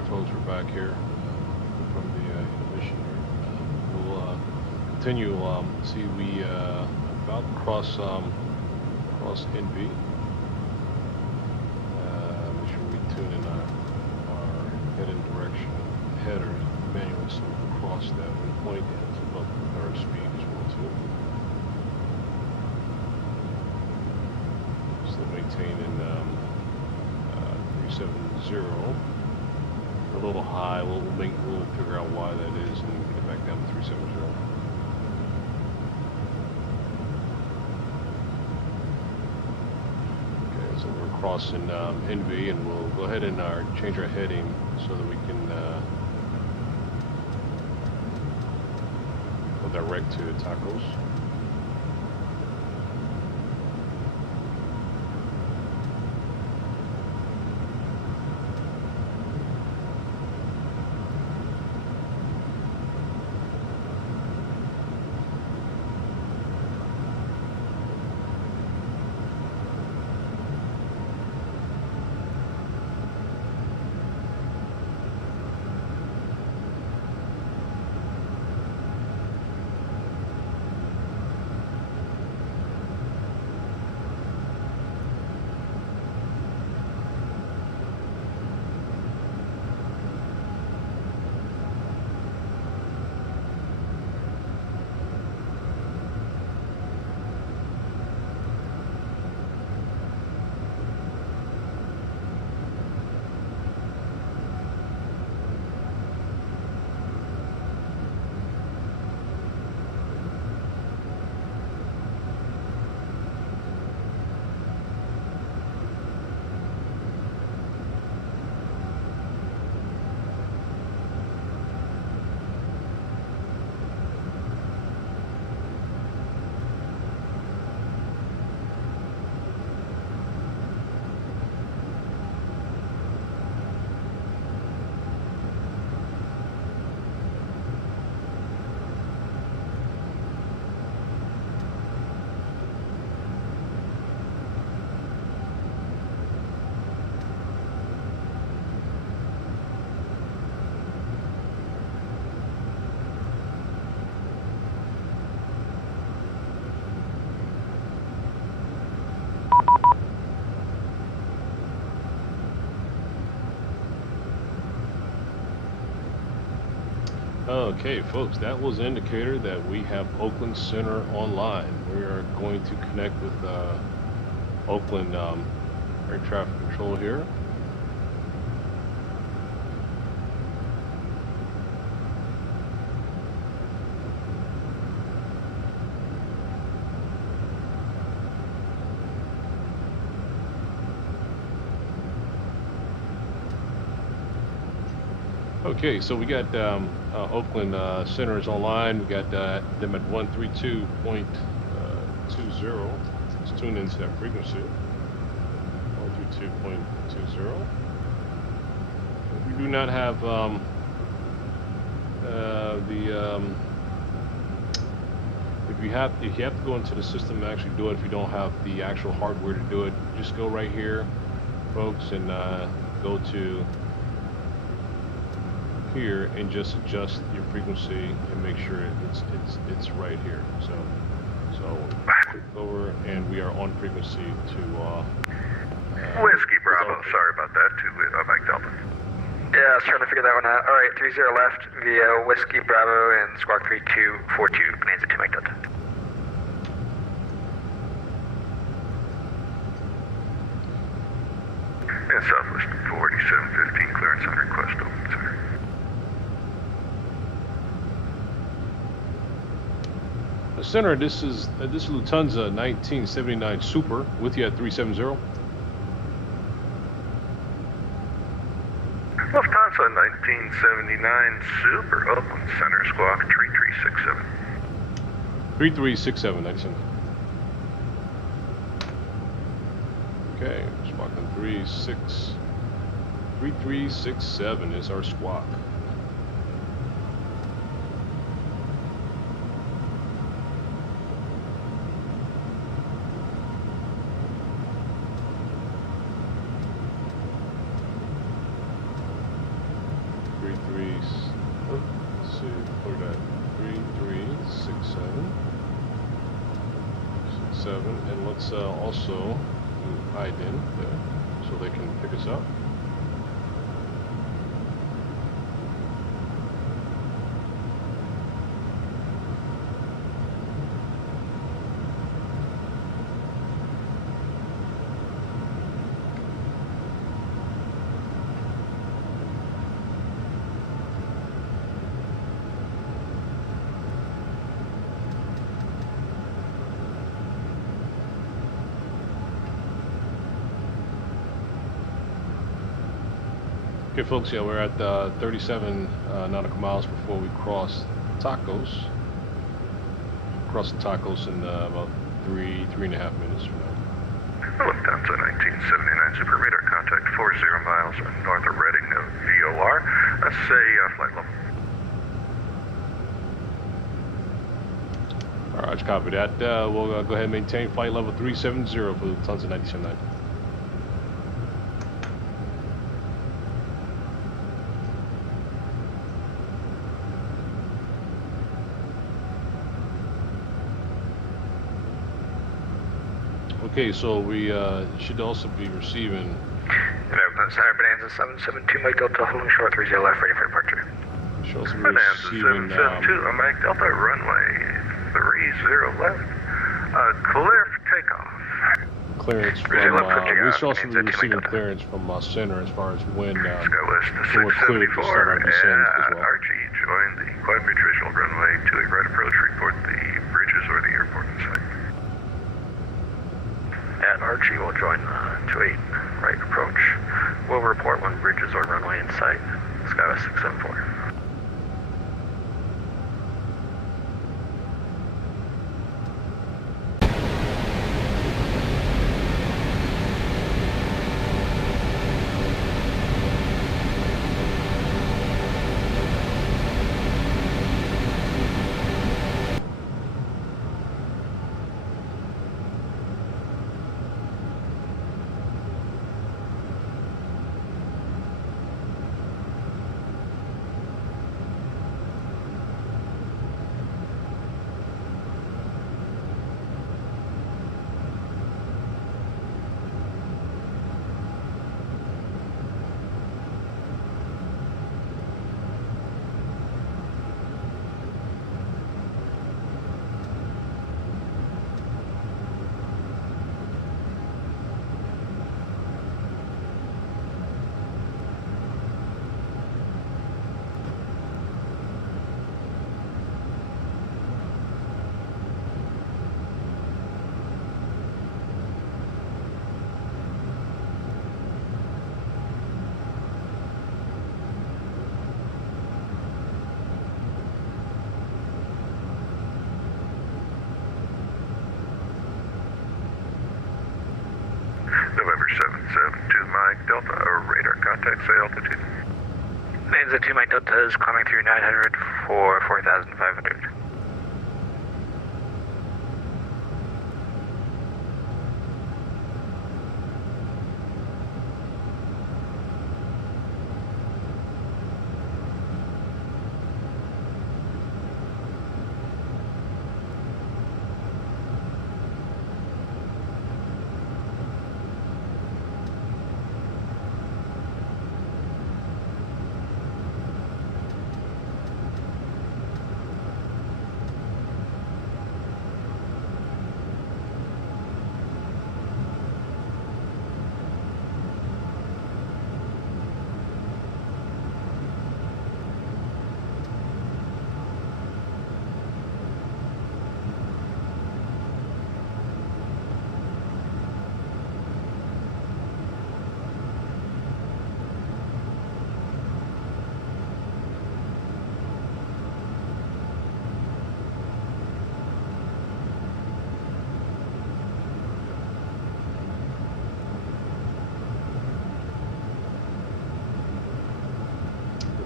Alright folks, we're back here from the intermission here. We'll continue, see we about to cross NV. Make sure we tune in our heading direction header manually so we can cross that point and keep up with our speed as well too. Still maintaining 370. A little high. We'll figure out why that is and get it back down to 370. Okay, so we're crossing NV, and we'll go ahead and change our heading so that we can go direct to Tacos. Okay, folks, that was an indicator that we have Oakland Center online. We are going to connect with Oakland Air Traffic Control here. Okay, so we got Oakland Center is online. We got them at 132.20. Let's tune into that frequency. 132.20. We do not have if you have to go into the system and actually do it. If you don't have the actual hardware to do it, just go right here, folks, and go to here and just adjust your frequency and make sure it's right here. So click over and we are on frequency to Whiskey Bravo. Sorry about that. To Mike Delta. Yeah, I was trying to figure that one out. All right, 30 left via Whiskey Bravo and Squawk 3242. Bonanza 2 Mike Delta. And Southwest 4715 clearance on request. Open center. Center, this is Lufthansa 1979 Super with you at 370. Lufthansa 1979 Super, Oakland Center, Squawk 3367. 3367, 97. Okay, squawking 3367 is our squawk. base. Let's see, look at that. 3367. 67, and let's also do IDEN there, so they can pick us up. Okay, folks, yeah, we're at 37 nautical miles before we cross Tacos. Cross the Tacos in about 3.5 minutes from now. Lufthansa 1979 Super Radar contact 40 miles north of Reading, no VOR. Let's say flight level. All right, copy that. We'll go ahead and maintain flight level 370 for Lufthansa 1979. Okay, so we should also be receiving. Bonanza 772, Mike Delta, holding short 30 left, ready for departure. Should also be Bonanza receiving. 772, Mike Delta, runway 30 left. Clear for takeoff. Clearance from. We should also be receiving clearance from center as far as when Skywest we're cleared to start our descent as well. Archie, join the quiet traditional runway 28 right approach. Report the bridges or the airport in sight. At Archie, we'll join 28 right approach. We'll report when bridges or runway in sight. Skywest 674. November 772, Mike Delta, radar contact, say altitude. Bonanza 2, Mike Delta is climbing through 900 for 4,500.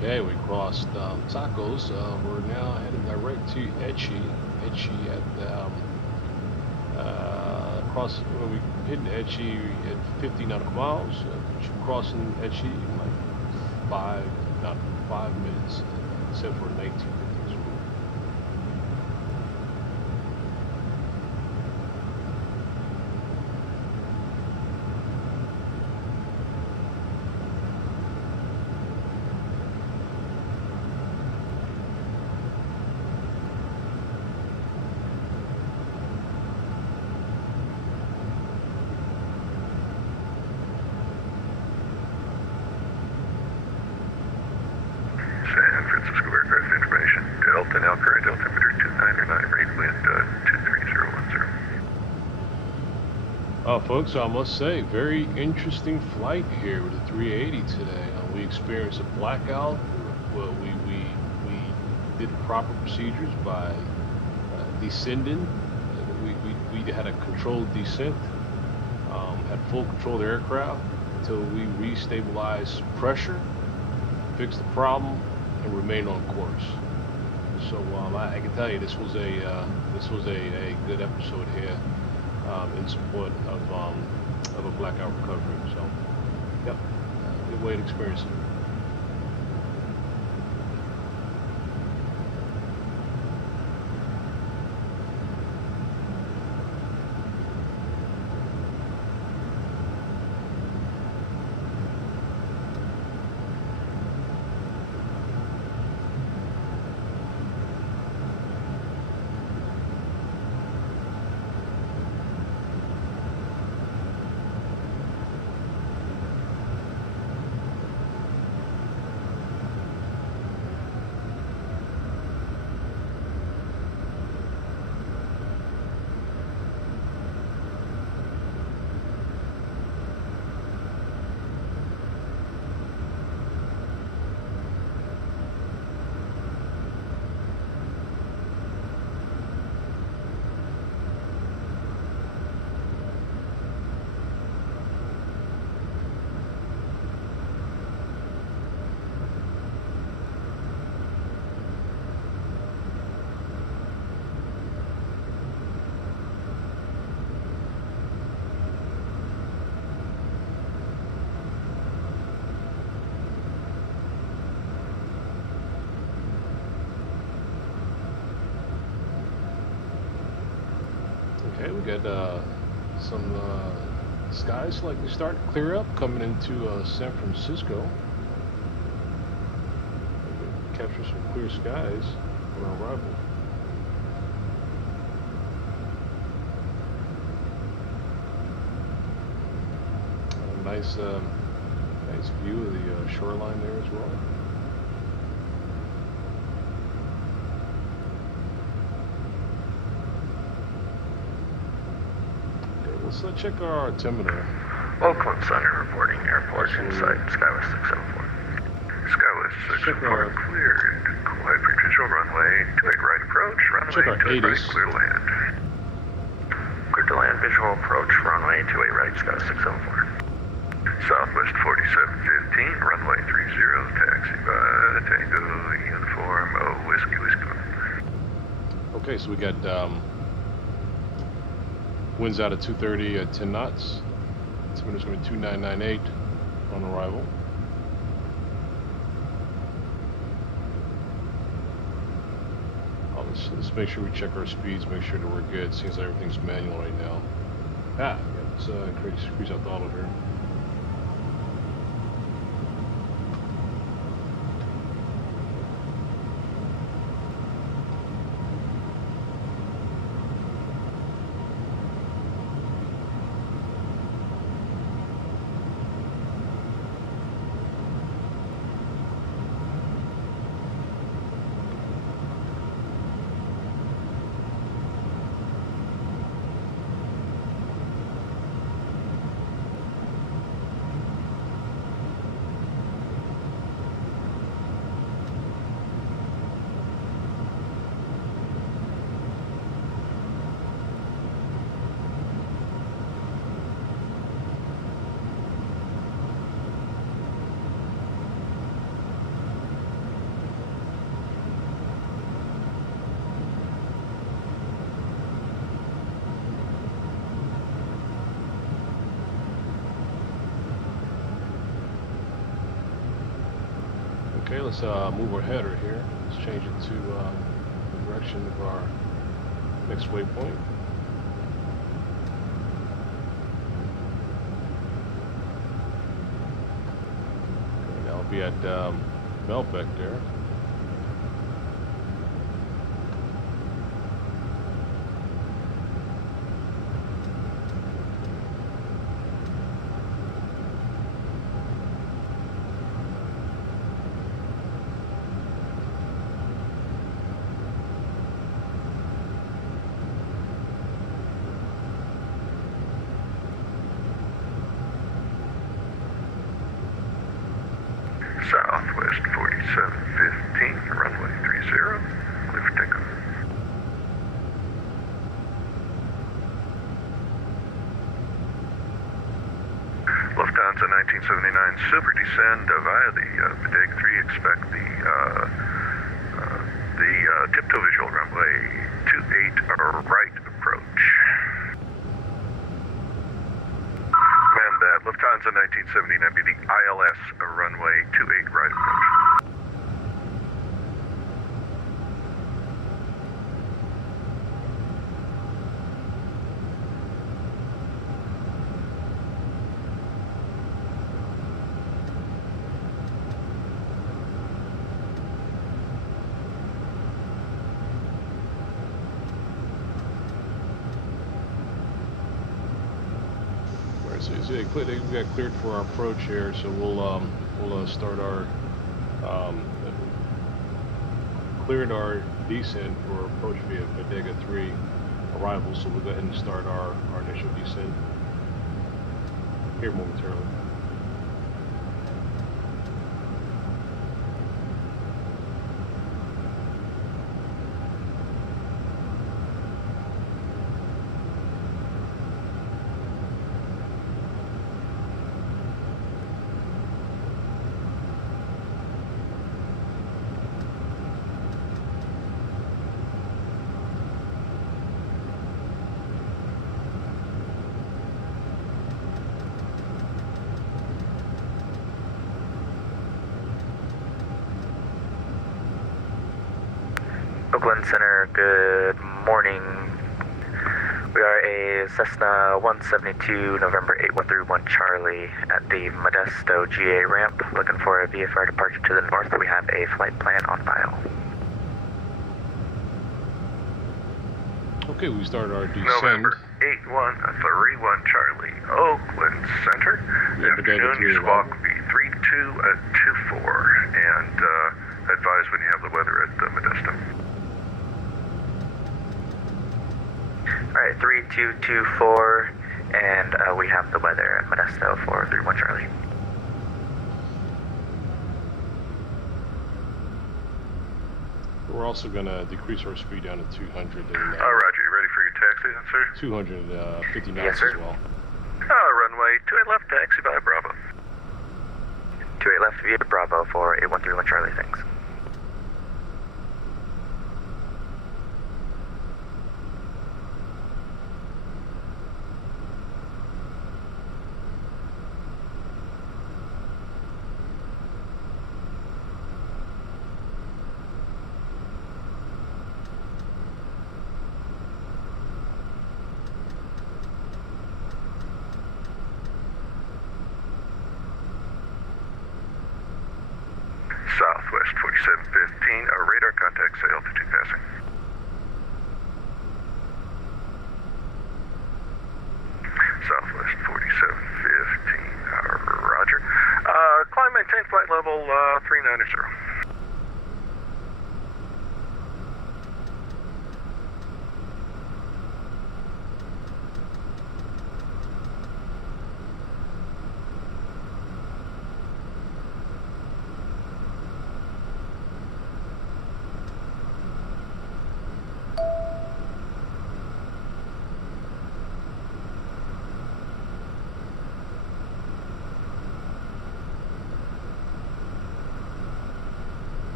Okay, we crossed Tacos. We're now headed direct to Etchi. Etchi at cross. When we hit Etchi at 50 nautical miles, crossing Etchi in like 5 nautical 5 minutes, except for 1950s. San Francisco aircraft information. Delta now current altimeter 299, rate wind 23010. Folks, I must say, very interesting flight here with the 380 today. We experienced a blackout. Well, we did proper procedures by descending. We had a controlled descent, had full control of the aircraft until we restabilized pressure, fixed the problem, and remained on course. So I can tell you this was a good episode here in support of a blackout recovery. So, yep, good way to experience it. Okay, we got some skies likely starting to clear up coming into San Francisco. Capture some clear skies on our arrival. Nice view of the shoreline there as well. Let's check our altimeter. Oakland Center reporting airport inside Skywest 674. Skywest 674 cleared. Quiet potential runway 28 right approach. Runway 28 right clear to land. Clear to land visual approach. Runway 28 right Skywest 674. Southwest 4715 runway 30 taxi by Tango Uniform Whiskey. Okay, so we got winds out at 230 at 10 knots. Altimeter's going to be 2998 on arrival. Let's make sure we check our speeds, make sure that we're good. Seems like everything's manual right now. Let's increase our throttle here. Okay, let's move our header here. Let's change it to the direction of our next waypoint. Okay, that'll be at Melbeck there. Southwest 4715, runway 30, clear for takeoff. Lufthansa 1979, super descend via the Bodega 3, expect the tiptoe visual runway 28 right approach. Lufthansa 1979 be the ILS runway 28 right approach. So we got cleared for our approach here, so we'll start our cleared our descent for approach via Bodega 3 arrival. So we'll go ahead and start our initial descent here momentarily. Oakland Center, good morning. We are a Cessna 172 November 8131 Charlie at the Modesto GA ramp, looking for a VFR departure to the north. We have a flight plan on file. Okay, we started our descent. November 8131 Charlie, Oakland Center. Afternoon, squawk B3224, and advise when you have the weather at Modesto. Alright, 3224, and we have the weather at Modesto for 31 Charlie. We're also going to decrease our speed down to 200. Roger, you ready for your taxi then, sir? 250 knots Yes, sir. as well. Runway 28 left, taxi by Bravo. 28 left via Bravo for 8131 Charlie, thanks. Southwest 4715, radar contact, say altitude passing. Southwest 4715, roger. Climb, maintain flight level 390.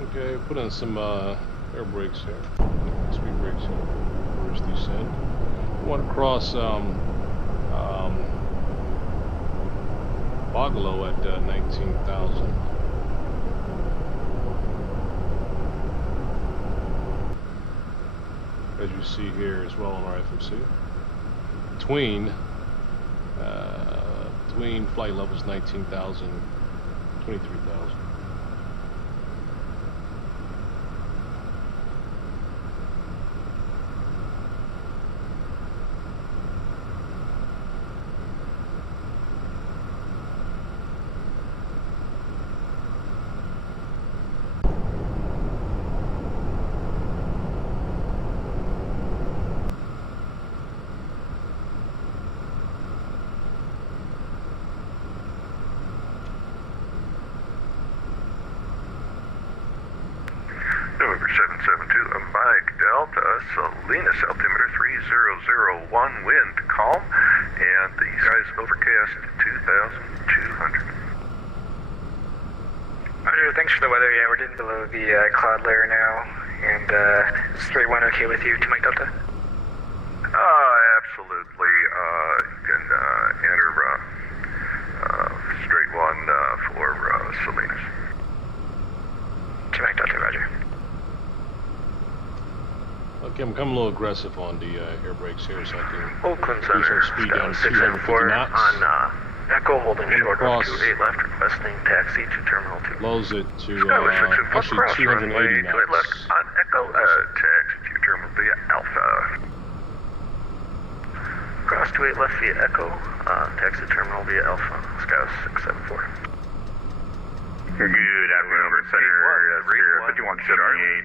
Okay, put on some air brakes here. Speed brakes here. Reverse descend. We want to cross Bogolo at 19,000. As you see here as well on our FMC. Between flight levels 19,000, 23,000. November 772, Mike Delta, Salinas altimeter 3001, wind calm, and the skies overcast 2,200. Roger, thanks for the weather. Yeah, we're getting below the cloud layer now, and straight one okay with you to Mike Delta? Absolutely. You can enter straight one for Salinas. To Mike Delta, roger. Okay, I'm becoming a little aggressive on the air brakes here, so I can Oakland increase Center, our speed down to 250 knots. on Echo, holding short of Cross. 28 left, requesting taxi to Terminal 2. Lows it to Skyway 624, actually cross 280 runway, knots. 28 left on Echo, taxi to Terminal via Alpha. Cross 28 left via Echo, taxi to Terminal via Alpha, Skyway 674. Good afternoon, Center, Spirit 5178,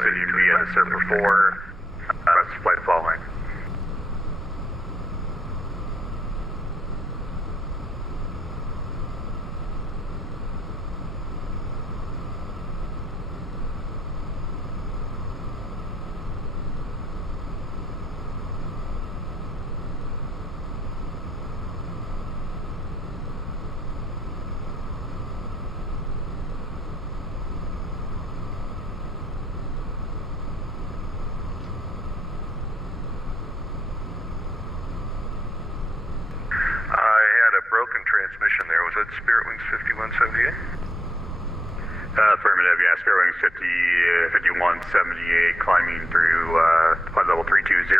sending via the Server 4, flight following. Transmission there. Was that Spirit Wings 5178? Affirmative, yeah, Spirit Wings 5178, climbing through flight level 320,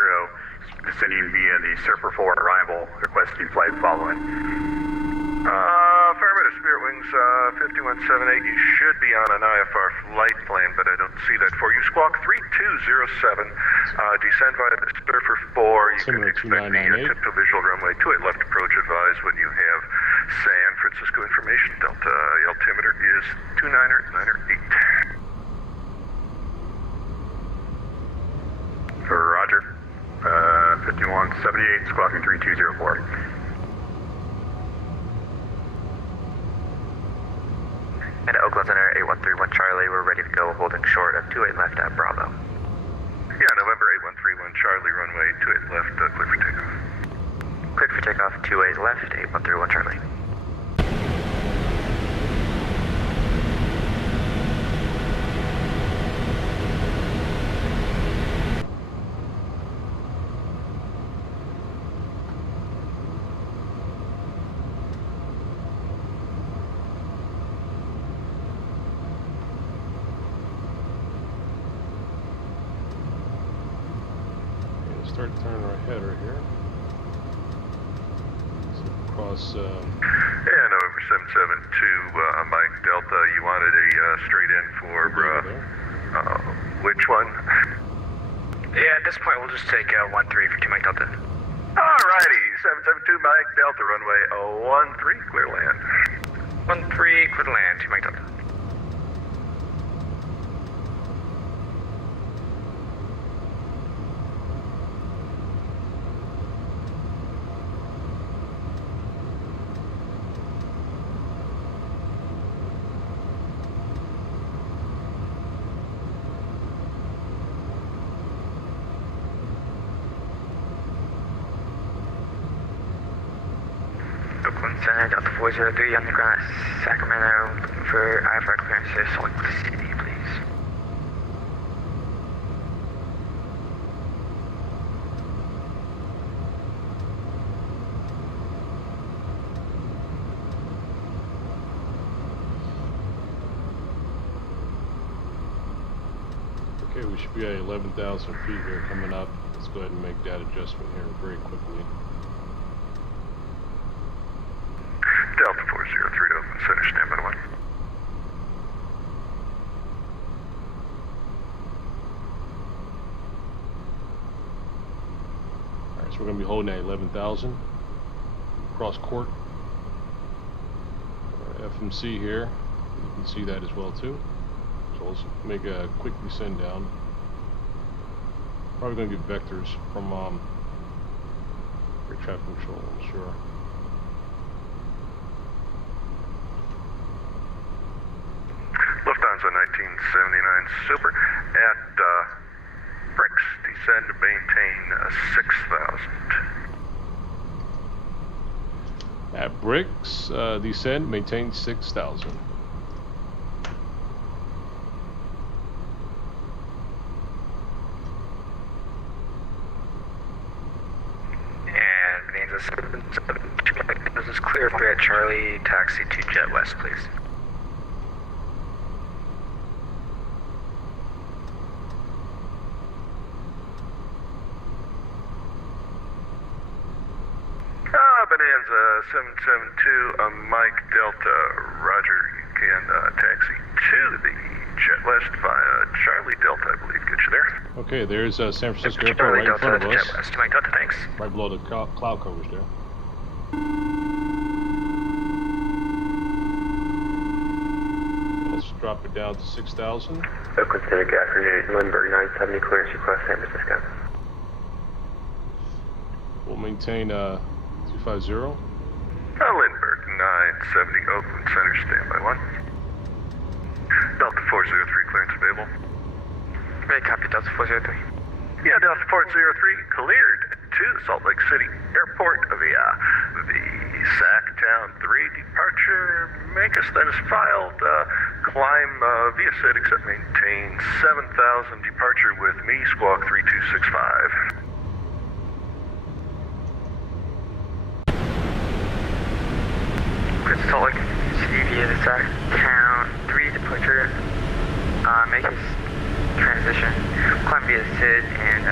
descending via the Surfer 4 arrival, requesting flight following. Affirmative, Spirit Wings 5178. You should be on an IFR flight plan, but I don't see that for you. Squawk 3207, descend via the Surfer 4. You can expect the typical visual runway 28 left approach. Advise when you have San Francisco information. Delta altimeter is 29908. Roger. 5178, squawking 3204. And Oakland Center 8131 Charlie, we're ready to go, holding short of 28 left at Bravo. Yeah, November 8131 Charlie, runway 28 left, clear for takeoff. Cleared for takeoff, 28 left, 8131 Charlie. Start turning our header here. So cross. Yeah, November 772, Mike Delta. You wanted a straight in for which one? Yeah, at this point we'll just take 13 for 2 Mike Delta. Alrighty, 772 Mike Delta, runway 13, clear land. 13, clear to land, 2 Mike Delta. Oakland Center, Delta 403 on the ground at Sacramento, looking for IFR clearance to Salt Lake City, please. we should be at 11,000 feet here coming up. Let's go ahead and make that adjustment here very quickly. Delta 403 to open center, standby 1. Alright, so we're going to be holding at 11,000. Cross court. FMC here. You can see that as well too. So let's make a quick descend down. Probably going to get vectors from air traffic control, I'm sure. Lufthansa 1979 Super at Bricks, descend to maintain 6,000. At Bricks, descend, maintain 6,000. And Bonanza 772, this is clear for at Charlie, taxi to Jet West, please. Bonanza 772, Mike Delta, Roger, you can taxi to the Jet West via Charlie Delta, I believe, get you there. Okay, there's San Francisco Airport Charlie right in Delta front to of Jet us. West, Mike Delta, thanks. Right below the cloud coverage there. Let's drop it down to 6,000. Oakland Center, good afternoon. Lindbergh 970, clearance request, San Francisco. We'll maintain 250. Lindbergh 970, Oakland Center, standby 1. Delta 403, clearance available. Ready, copy, Delta 403. Yeah, Delta 403, cleared to Salt Lake City Airport via the Sacktown 3 departure. Make us then as filed, climb via SID, except maintain 7,000 departure with me, squawk 3265. Salt Lake City via the Sacktown 3 departure. Make his transition, climb via SID, and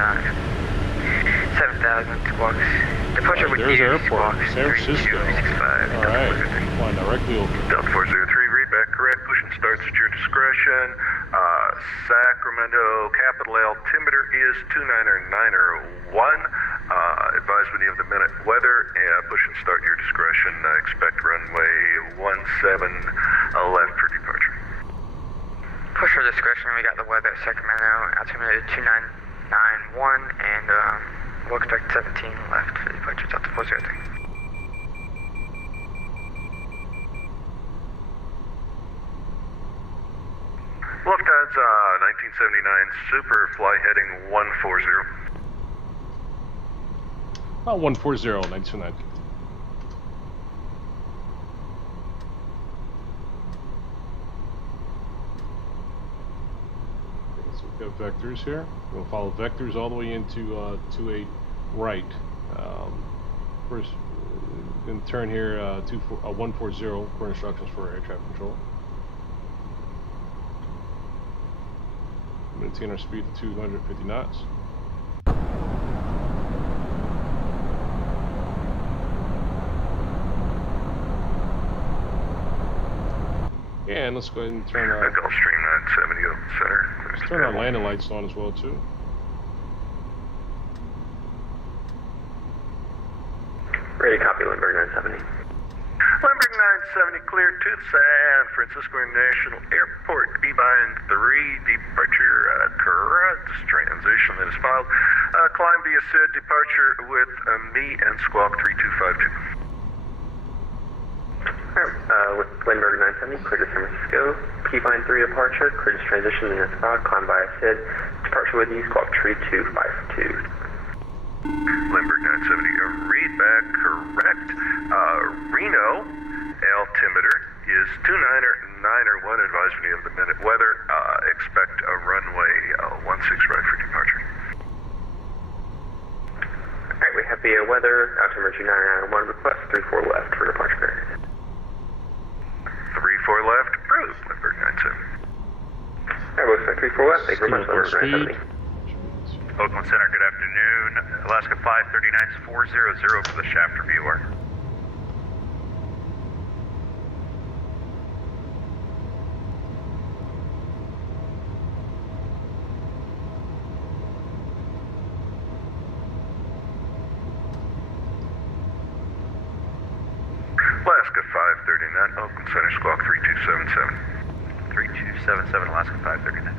7,000 squawks. Departure with you, squawk 3265. Alright, flying directly over. Delta 403, read back correct, push and starts at your discretion. Sacramento capital altimeter is 29901. Advisement of the minute weather, push and start your discretion. Expect runway 17 left for departure. Push our discretion, we got the weather at Sacramento, altimeter 2991, and we'll expect 17 left for departure, Delta 403. Lufthansa 1979 Super, fly heading 140. 140, 929. So we've got vectors here. We'll follow vectors all the way into 28 right. First, then turn here 140 for instructions for air traffic control. Maintain our speed to 250 knots. And let's go ahead and turn our Gulfstream 970 open center. let's turn our landing lights on as well too. Ready, copy, Lindbergh 970. Lindbergh 970 cleared to San Francisco International Airport. B-Bind 3 departure correct transition that is filed. Climb via SID departure with me and squawk 3252. With Lindbergh 970, clear to San Francisco. P-Bind 3 departure, clear to transition in this filed. Climb via SID, departure with you, squawk 3252. Lindbergh 970, read back correct. Reno altimeter is 29901. Advisory of the minute weather. Expect a runway 16 right for departure. Alright, we have the weather, altimeter 29901, request 34 left for departure. 34 left, approved. Lindbergh 970. Airbus 34 West, thank you very much, November 970. Oakland Center, good afternoon. Alaska 539 is 400 for the shaft reviewer. Alaska 539, Oakland Center, squawk 3277. 3277, Alaska 539.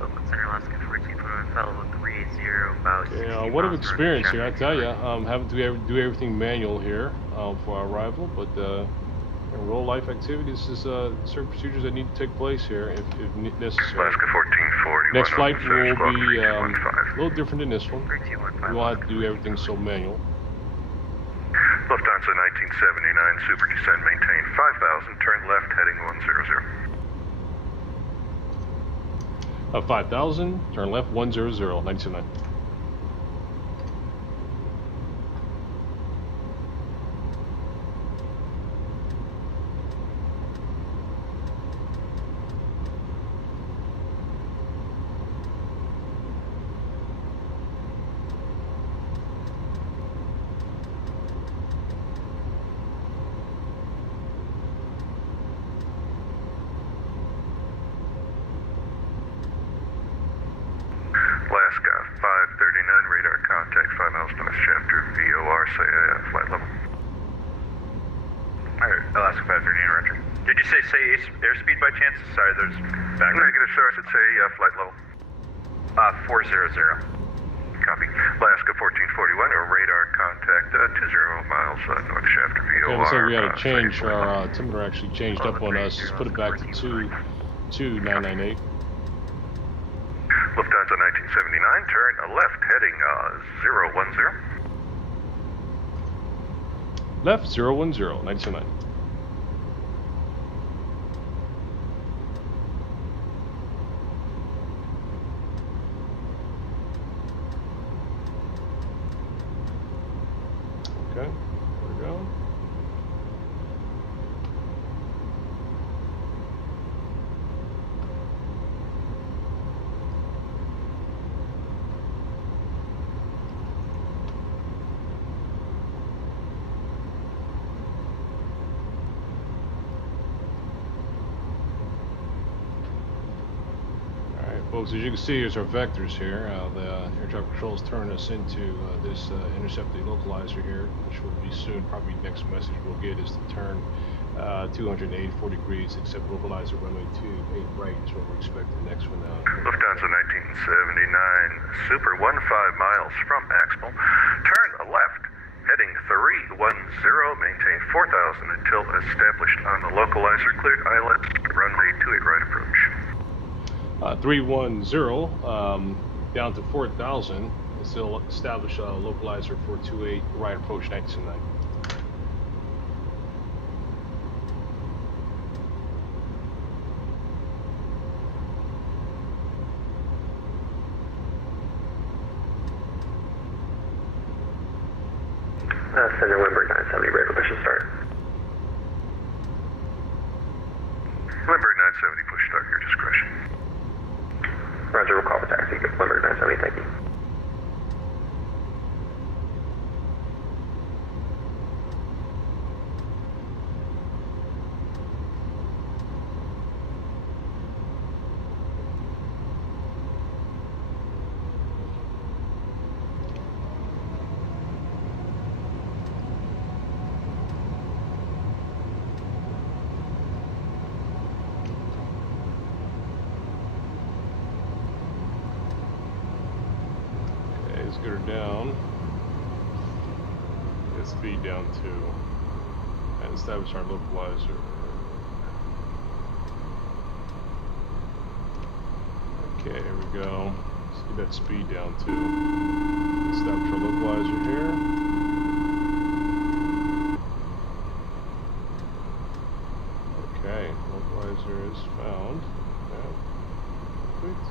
Oakland Center, Alaska 14, fellow 380, about 60 Yeah, what an miles experience per here, I hour. tell you. Having to do everything manual here for our arrival, but in real life activities, is certain procedures that need to take place here if necessary. Alaska 1440. Next flight will squawk be a 3215. little different than this one. 3215. We won't have to do everything so manual. Lufthansa 1979, super descent, maintain 5,000, turn left, heading 100. 5,000, turn left, 100, 979. Alaska 539, radar contact 5 miles north, chapter VOR, say flight level. Alright, Alaska 539, Roger. Did you say airspeed by chance? Sorry, there's back. Negative, sir, I should say flight level. 400. Copy. Alaska 1441, radar contact 20 miles north, shaft VOR. Yeah, so we had to change our altimeter actually changed up on us. Let's put it back to 22998. Lufthansa 1979, turn left, heading 010. Left 010, 979. Okay, there we go. Folks, as you can see, here's our vectors here. The air traffic control is turning us into this intercept localizer here, which will be soon. Probably next message we'll get is to turn 284 degrees, except localizer runway 28 right is what we're expecting. Next one. Lufthansa 1979, super 15 miles from Axel. Turn left, heading 310, maintain 4,000 until established on the localizer. Cleared ILS, runway 28 right approach. 310 down to 4,000 and still establish a localizer for 28 right approach 929. Center Wimberg 970, ready for push and start. Wimberg 970, push start, your discretion. Roger, we'll call for taxi. Wimberg 970, thank you. Let's get her down. Get speed down to and establish our localizer. Okay, here we go. Let's get that speed down to establish our localizer here. Okay, localizer is found. Yeah. Perfect.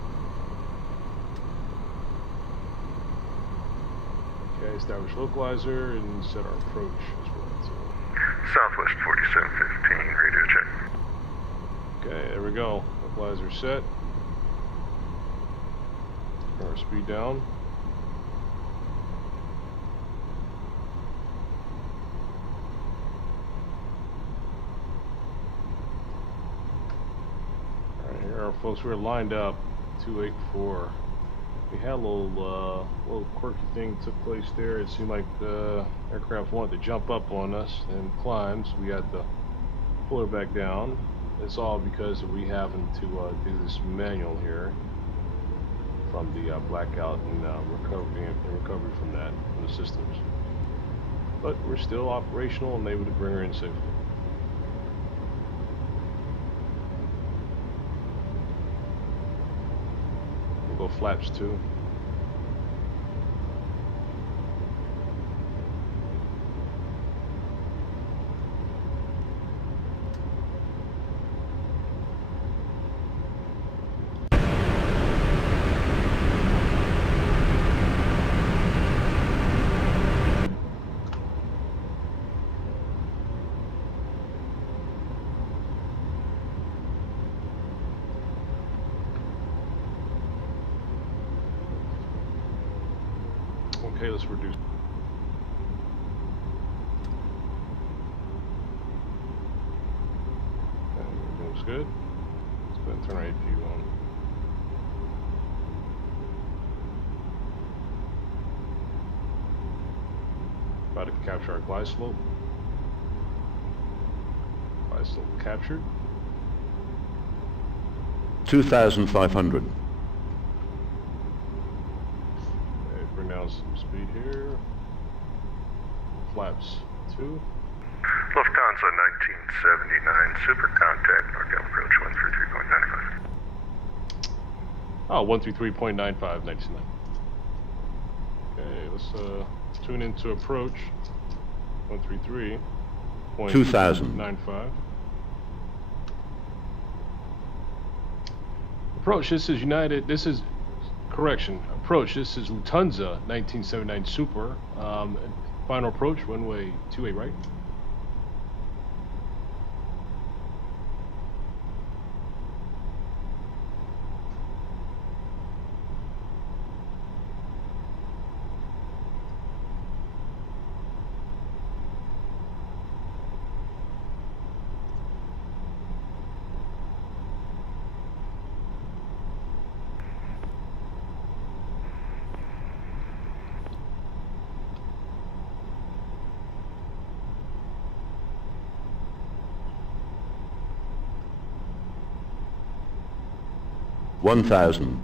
Okay, establish localizer and set our approach as well too. Southwest 4715, radio check. Okay, there we go. Localizer set. Turn our speed down. Alright, here are folks. We're lined up. 284. We had a little quirky thing took place there. It seemed like the aircraft wanted to jump up on us and climb, so we had to pull her back down. It's all because we having to do this manual here from the blackout and recovery from that, from the systems. But we're still operational and able to bring her in safely. We'll go flaps too. Okay, let's reduce. Okay, looks good. Let's go ahead and turn our APU on. About to capture our glide slope. Glide slope captured. 2,500. Bring down some speed here. Flaps 2. Lufthansa 1979, super contact, northbound approach 133.95. Oh, 133.95, 99. Okay, let's tune into approach. 133.95. Approach, this is United, this is, correction, approach, this is Lufthansa 1979 Super. Final approach, runway 28 right. $1,000.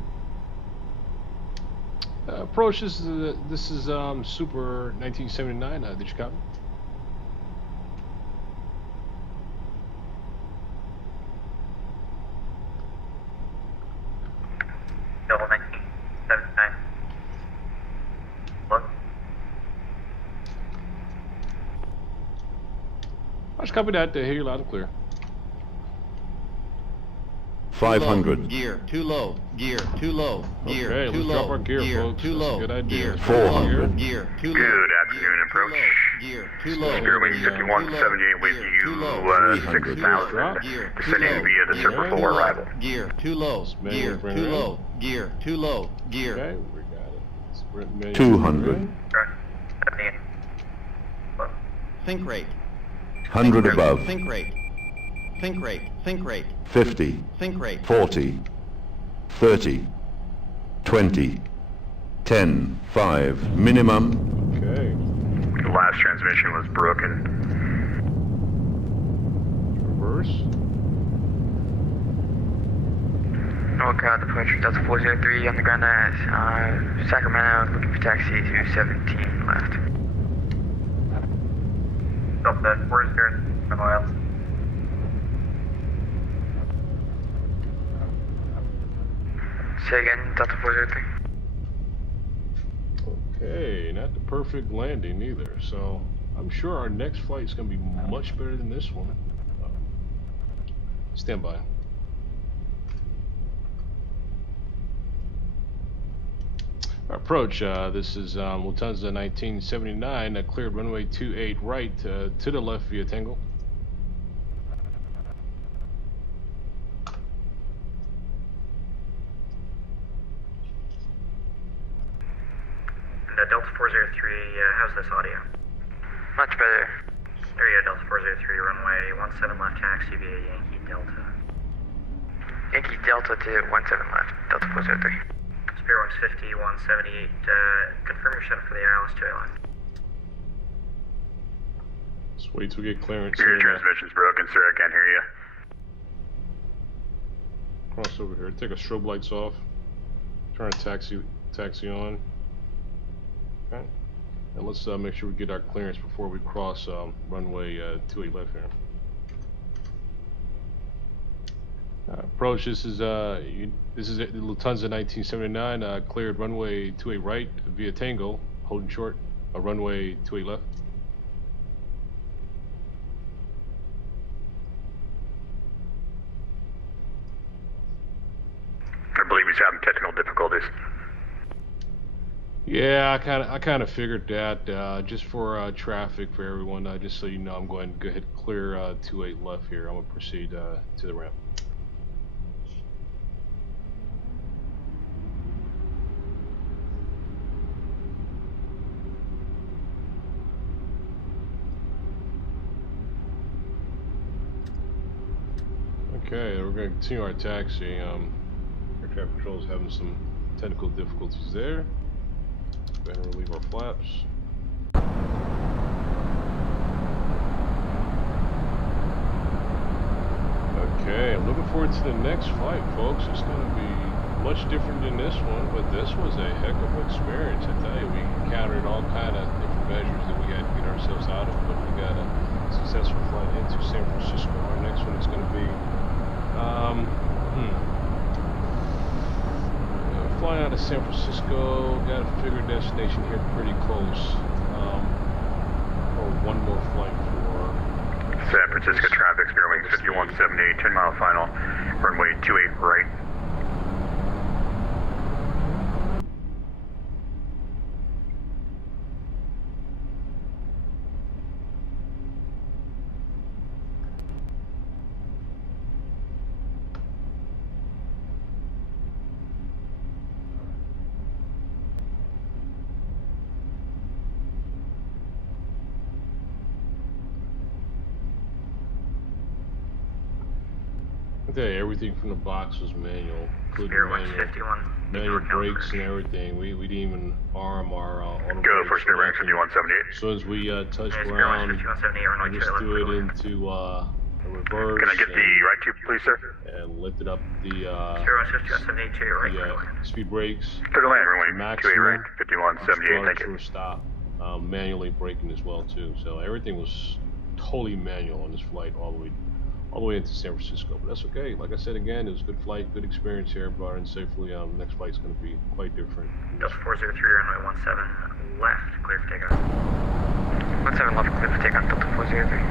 Approach, this is Super 1979. Did you copy? Double 1979. Look. I just copied that to hear you loud and clear. 500. Gear too low. Gear too low. Gear Okay, too let's low. drop our gear, folks. Too That's a low. good idea. Gear Let's too drop our low. gear. Gear too low. Good afternoon, approach. Gear too low. Steerwing 5178 with you, 6,000. Descending via the Super 4 arrival. Gear too low. Gear too low. Gear too low. Gear. Okay, we got it. Sprint manual. 200. Think rate. 100 above. Think rate. Think rate. Think rate. 50. Think rate. 40. 30. 20. 10. 5. Minimum. Okay. The last transmission was broken. Reverse. Northbound departure Delta 403 on the ground at Sacramento, looking for taxi to 17 left. Delta 403, oil. Say again, Delta 403. Okay, not the perfect landing either. So I'm sure our next flight is going to be much better than this one. Stand by. Approach, this is Lufthansa 1979, cleared runway 28 right to the left via Tango. Delta 403, how's this audio? Much better. There you go, Delta 403, runway 17 left, taxi via Yankee Delta. Yankee Delta to 17 left, Delta 403. Spirit 150, 178, confirm your setup for the ILS 2 airline. Let's wait till we get clearance. Your transmission's broken, sir, I can't hear you. Cross over here, take our strobe lights off. Turn taxi on. Okay. And let's make sure we get our clearance before we cross runway 28 left here. Approach, this is Lufthansa 1979, cleared runway 28 right via Tango, holding short, runway 28 left. I believe he's having technical difficulties. Yeah, I kind of figured that. Just for traffic for everyone, just so you know, I'm going to go ahead and clear 28 left here. I'm going to proceed to the ramp. Okay, we're going to continue our taxi. Air traffic control is having some technical difficulties there. Go ahead and relieve our flaps. Okay, I'm looking forward to the next flight, folks. It's going to be much different than this one, but this was a heck of an experience. I tell you, we encountered all kind of different measures that we had to get ourselves out of, but we got a successful flight into San Francisco. Our next one is going to be flying out of San Francisco. Got a figure destination here pretty close. Or one more flight for San Francisco traffic, Spirit Wings 5178, 10 mile final, runway 28 right. Everything from the box was manual, including manual brakes and everything. We didn't even arm our automatic. Go for Spirit Wings 5178. So as we touched ground, I just threw it into a reverse. Can I get the right tube, please, sir? And lifted up the speed brakes. Clear to land, runway 28 right, 5178. Thank you. Stop. Manually braking as well too. So everything was totally manual on this flight all the way into San Francisco, but that's okay. Like I said again, it was a good flight, good experience here, brought in safely. Next flight's going to be quite different. Delta 403, runway 17 left, clear for takeoff. 17 left, clear for takeoff, Delta 403.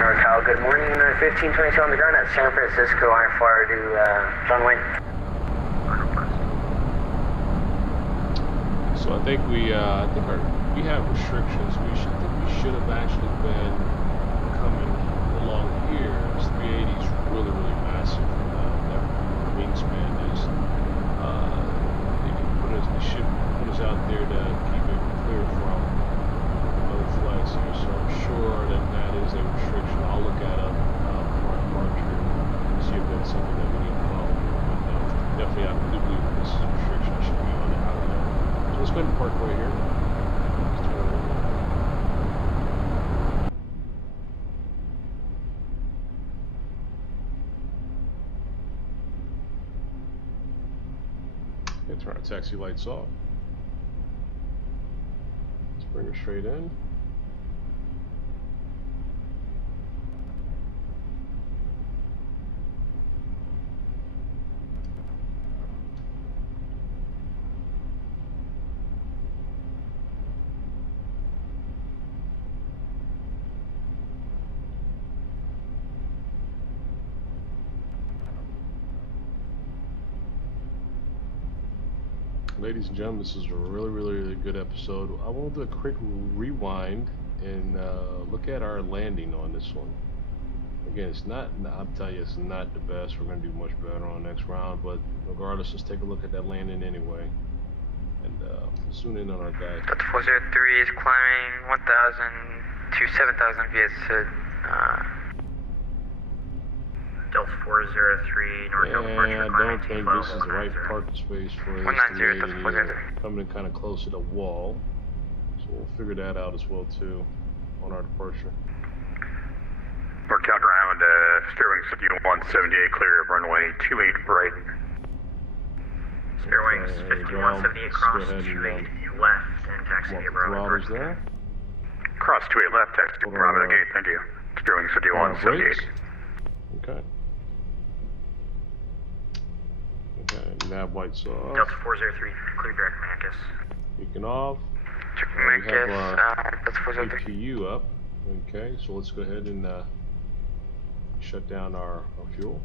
NorCal, good morning. 1522 on the ground at San Francisco, iron fire to John Wayne. So I think we have restrictions. We should have actually been coming along here. This 380 is really massive. That wingspan is they should put us out there to keep it clear from other flights here. So I'm sure that is a restriction. I'll look at it for our departure and see if that's something that we need to follow. But definitely, I do believe that this is a restriction. I should be on it out of there. So let's go ahead and park right here. Turn our taxi lights off. Let's bring her straight in. ladies and gentlemen, this is a really good episode. I want to do a quick rewind and look at our landing on this one. Again, it's not, I'm telling you, it's not the best. We're going to do much better on the next round, but regardless, let's take a look at that landing anyway. And zoom in on our guy. Delta 403 is climbing 1,000 to 7,000 via Delta 403, north and I don't think this is the right parking space for this 190, Delta 403. Coming in kind of close to the wall. So we'll figure that out as well too on our departure. We're count around, steering 5178 clear of runway 28 right. Spare wings 5178 cross, 28 left, and taxi to Bravo. There. Cross 28 left, taxi to Bravo gate, thank you. Steering 5178. Okay. Okay, nav lights off. Delta 403, clear direct Mancus. Beacon off. Check We Mancus, have Delta 403. APU up. Okay, so let's go ahead and shut down our fuel.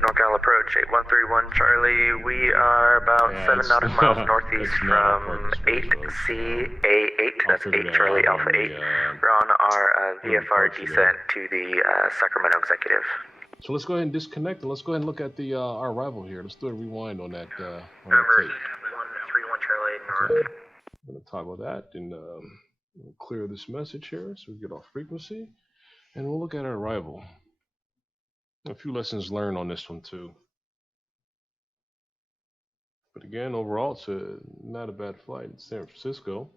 NorCal approach 8131 Charlie. We are about 7 nautical miles northeast from 8CA8. That's 8 Charlie Alpha 8. We're on our VFR descent to the Sacramento Executive. So let's go ahead and disconnect and let's go ahead and look at the our arrival here. Let's do a rewind on that. Number 131 Charlie north. Okay. I'm gonna toggle that and we'll clear this message here so we get off frequency, and we'll look at our arrival. A few lessons learned on this one too. But again, overall, it's not a bad flight. It's San Francisco.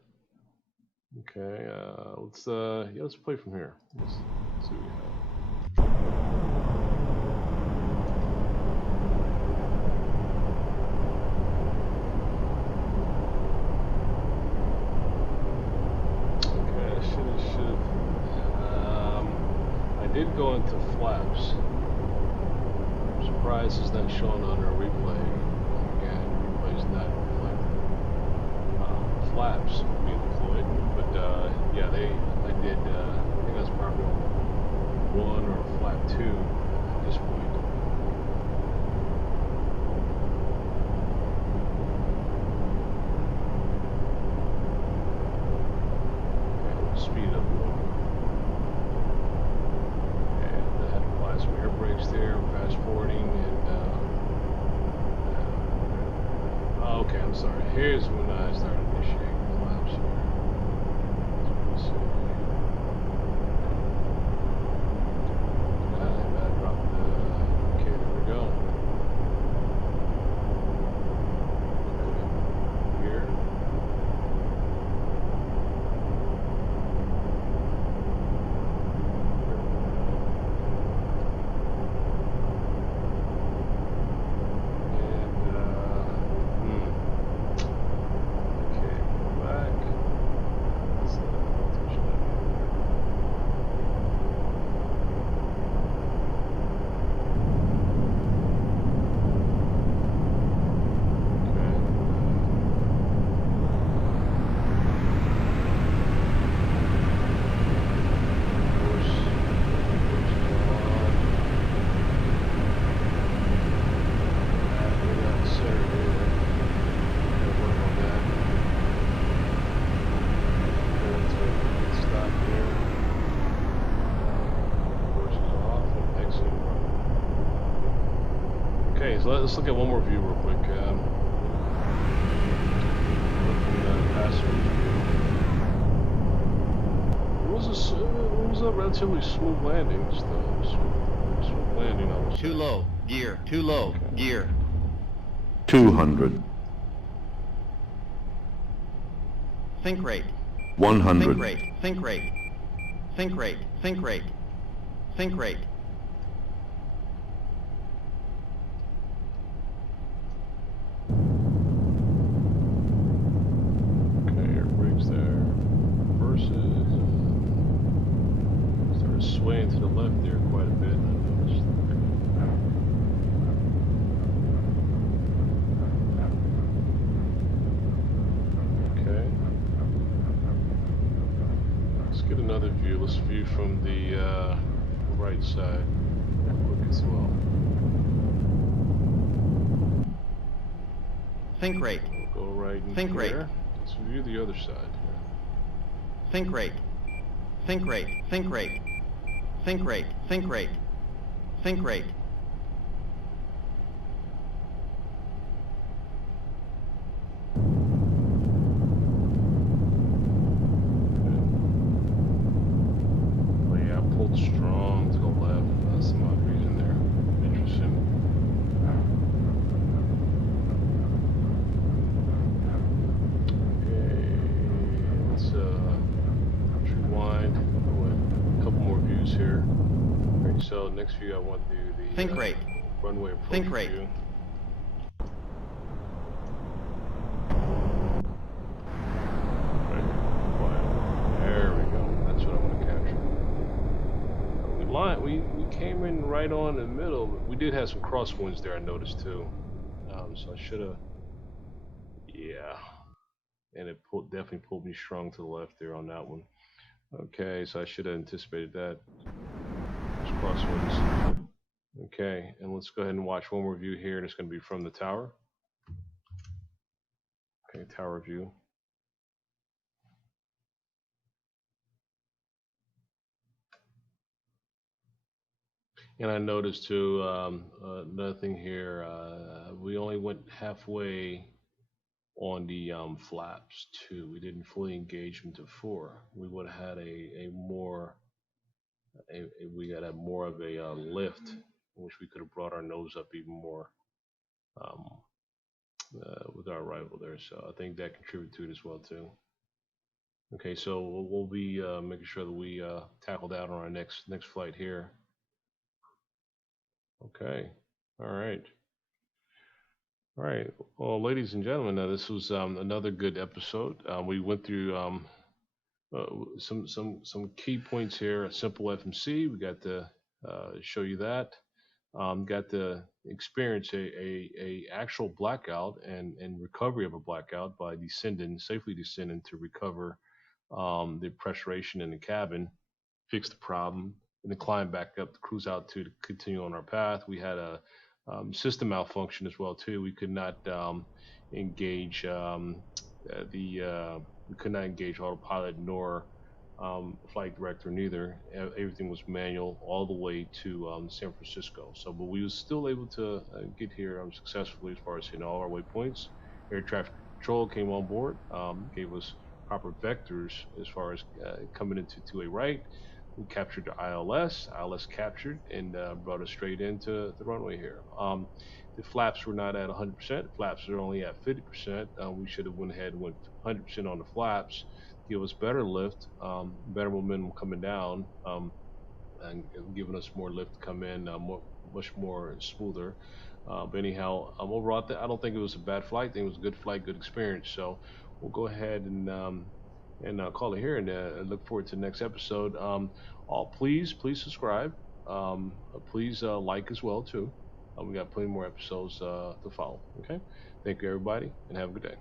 Okay, let's play from here. Let's see what we have. I did go into flaps. I'm surprised it's not showing on our replay. Again, replay's not reflecting flaps being deployed. But yeah, I did. I think I was probably on 1 or flap 2 at this point. Okay, we'll speed it up a little. Some air brakes there, fast forwarding, and oh, okay, I'm sorry. Here's when I started initiating the flaps here. So and I dropped the. Okay, there we go. Okay, here. Let's look at one more view real quick. It was a relatively smooth landing. Smooth landing, I would say. Too low, gear, too low, okay. Gear. 200. Think rate. 100. Think rate, think rate. Think rate, think rate. Think rate. Swaying to the left there quite a bit. I noticed. Okay. Let's get another view. Let's view from the right side. Quick as well. Think rate. We'll go right in Think rate. here. Let's view the other side here. Think rate. Think rate. Think rate. Think rate. Think rate. Think rate. Oh yeah, I pulled strong to the left. That's some odd reason there. Interesting. Okay, let's rewind. A couple more views here. Alright, so next view I want to do the Think rate. runway approach Think rate. view. There we go. That's what I want to capture. We came in right on the middle, but we did have some crosswinds there, I noticed too. So I should have, yeah. And it definitely pulled me strong to the left there on that one. Okay, so I should have anticipated that. Those crosswinds. Okay, and let's go ahead and watch one more view here, and it's going to be from the tower. Okay, tower view. And I noticed too, another thing here, we only went halfway on the flaps too. We didn't fully engage them to 4. We would have had we got more of a lift, in which we could have brought our nose up even more with our arrival there. So I think that contributed to it as well too. Okay, so we'll be making sure that we tackle that on our next flight here. Okay, all right. Well, ladies and gentlemen, this was another good episode. We went through some key points here. A simple FMC. We got to show you that. Got to experience a actual blackout and recovery of a blackout by safely descending to recover the pressurization in the cabin, fix the problem, and then climb back up to cruise out to continue on our path. We had a system malfunction as well too. We could not engage we could not engage autopilot nor flight director neither. Everything was manual all the way to San Francisco. So, but we was still able to get here successfully as far as hitting all our waypoints. Air traffic control came on board, gave us proper vectors as far as coming into 2A right. We captured the ILS captured and brought us straight into the runway here. The flaps were not at 100%. Flaps are only at 50%. We should have went ahead and went 100% on the flaps, give us better lift, better momentum coming down, and giving us more lift to come in, much more smoother. But anyhow, overall, I don't think it was a bad flight. I think it was a good flight, good experience. So we'll go ahead and call it here, and look forward to the next episode. Please subscribe. Please like as well too. We got plenty more episodes to follow. Okay, thank you everybody, and have a good day.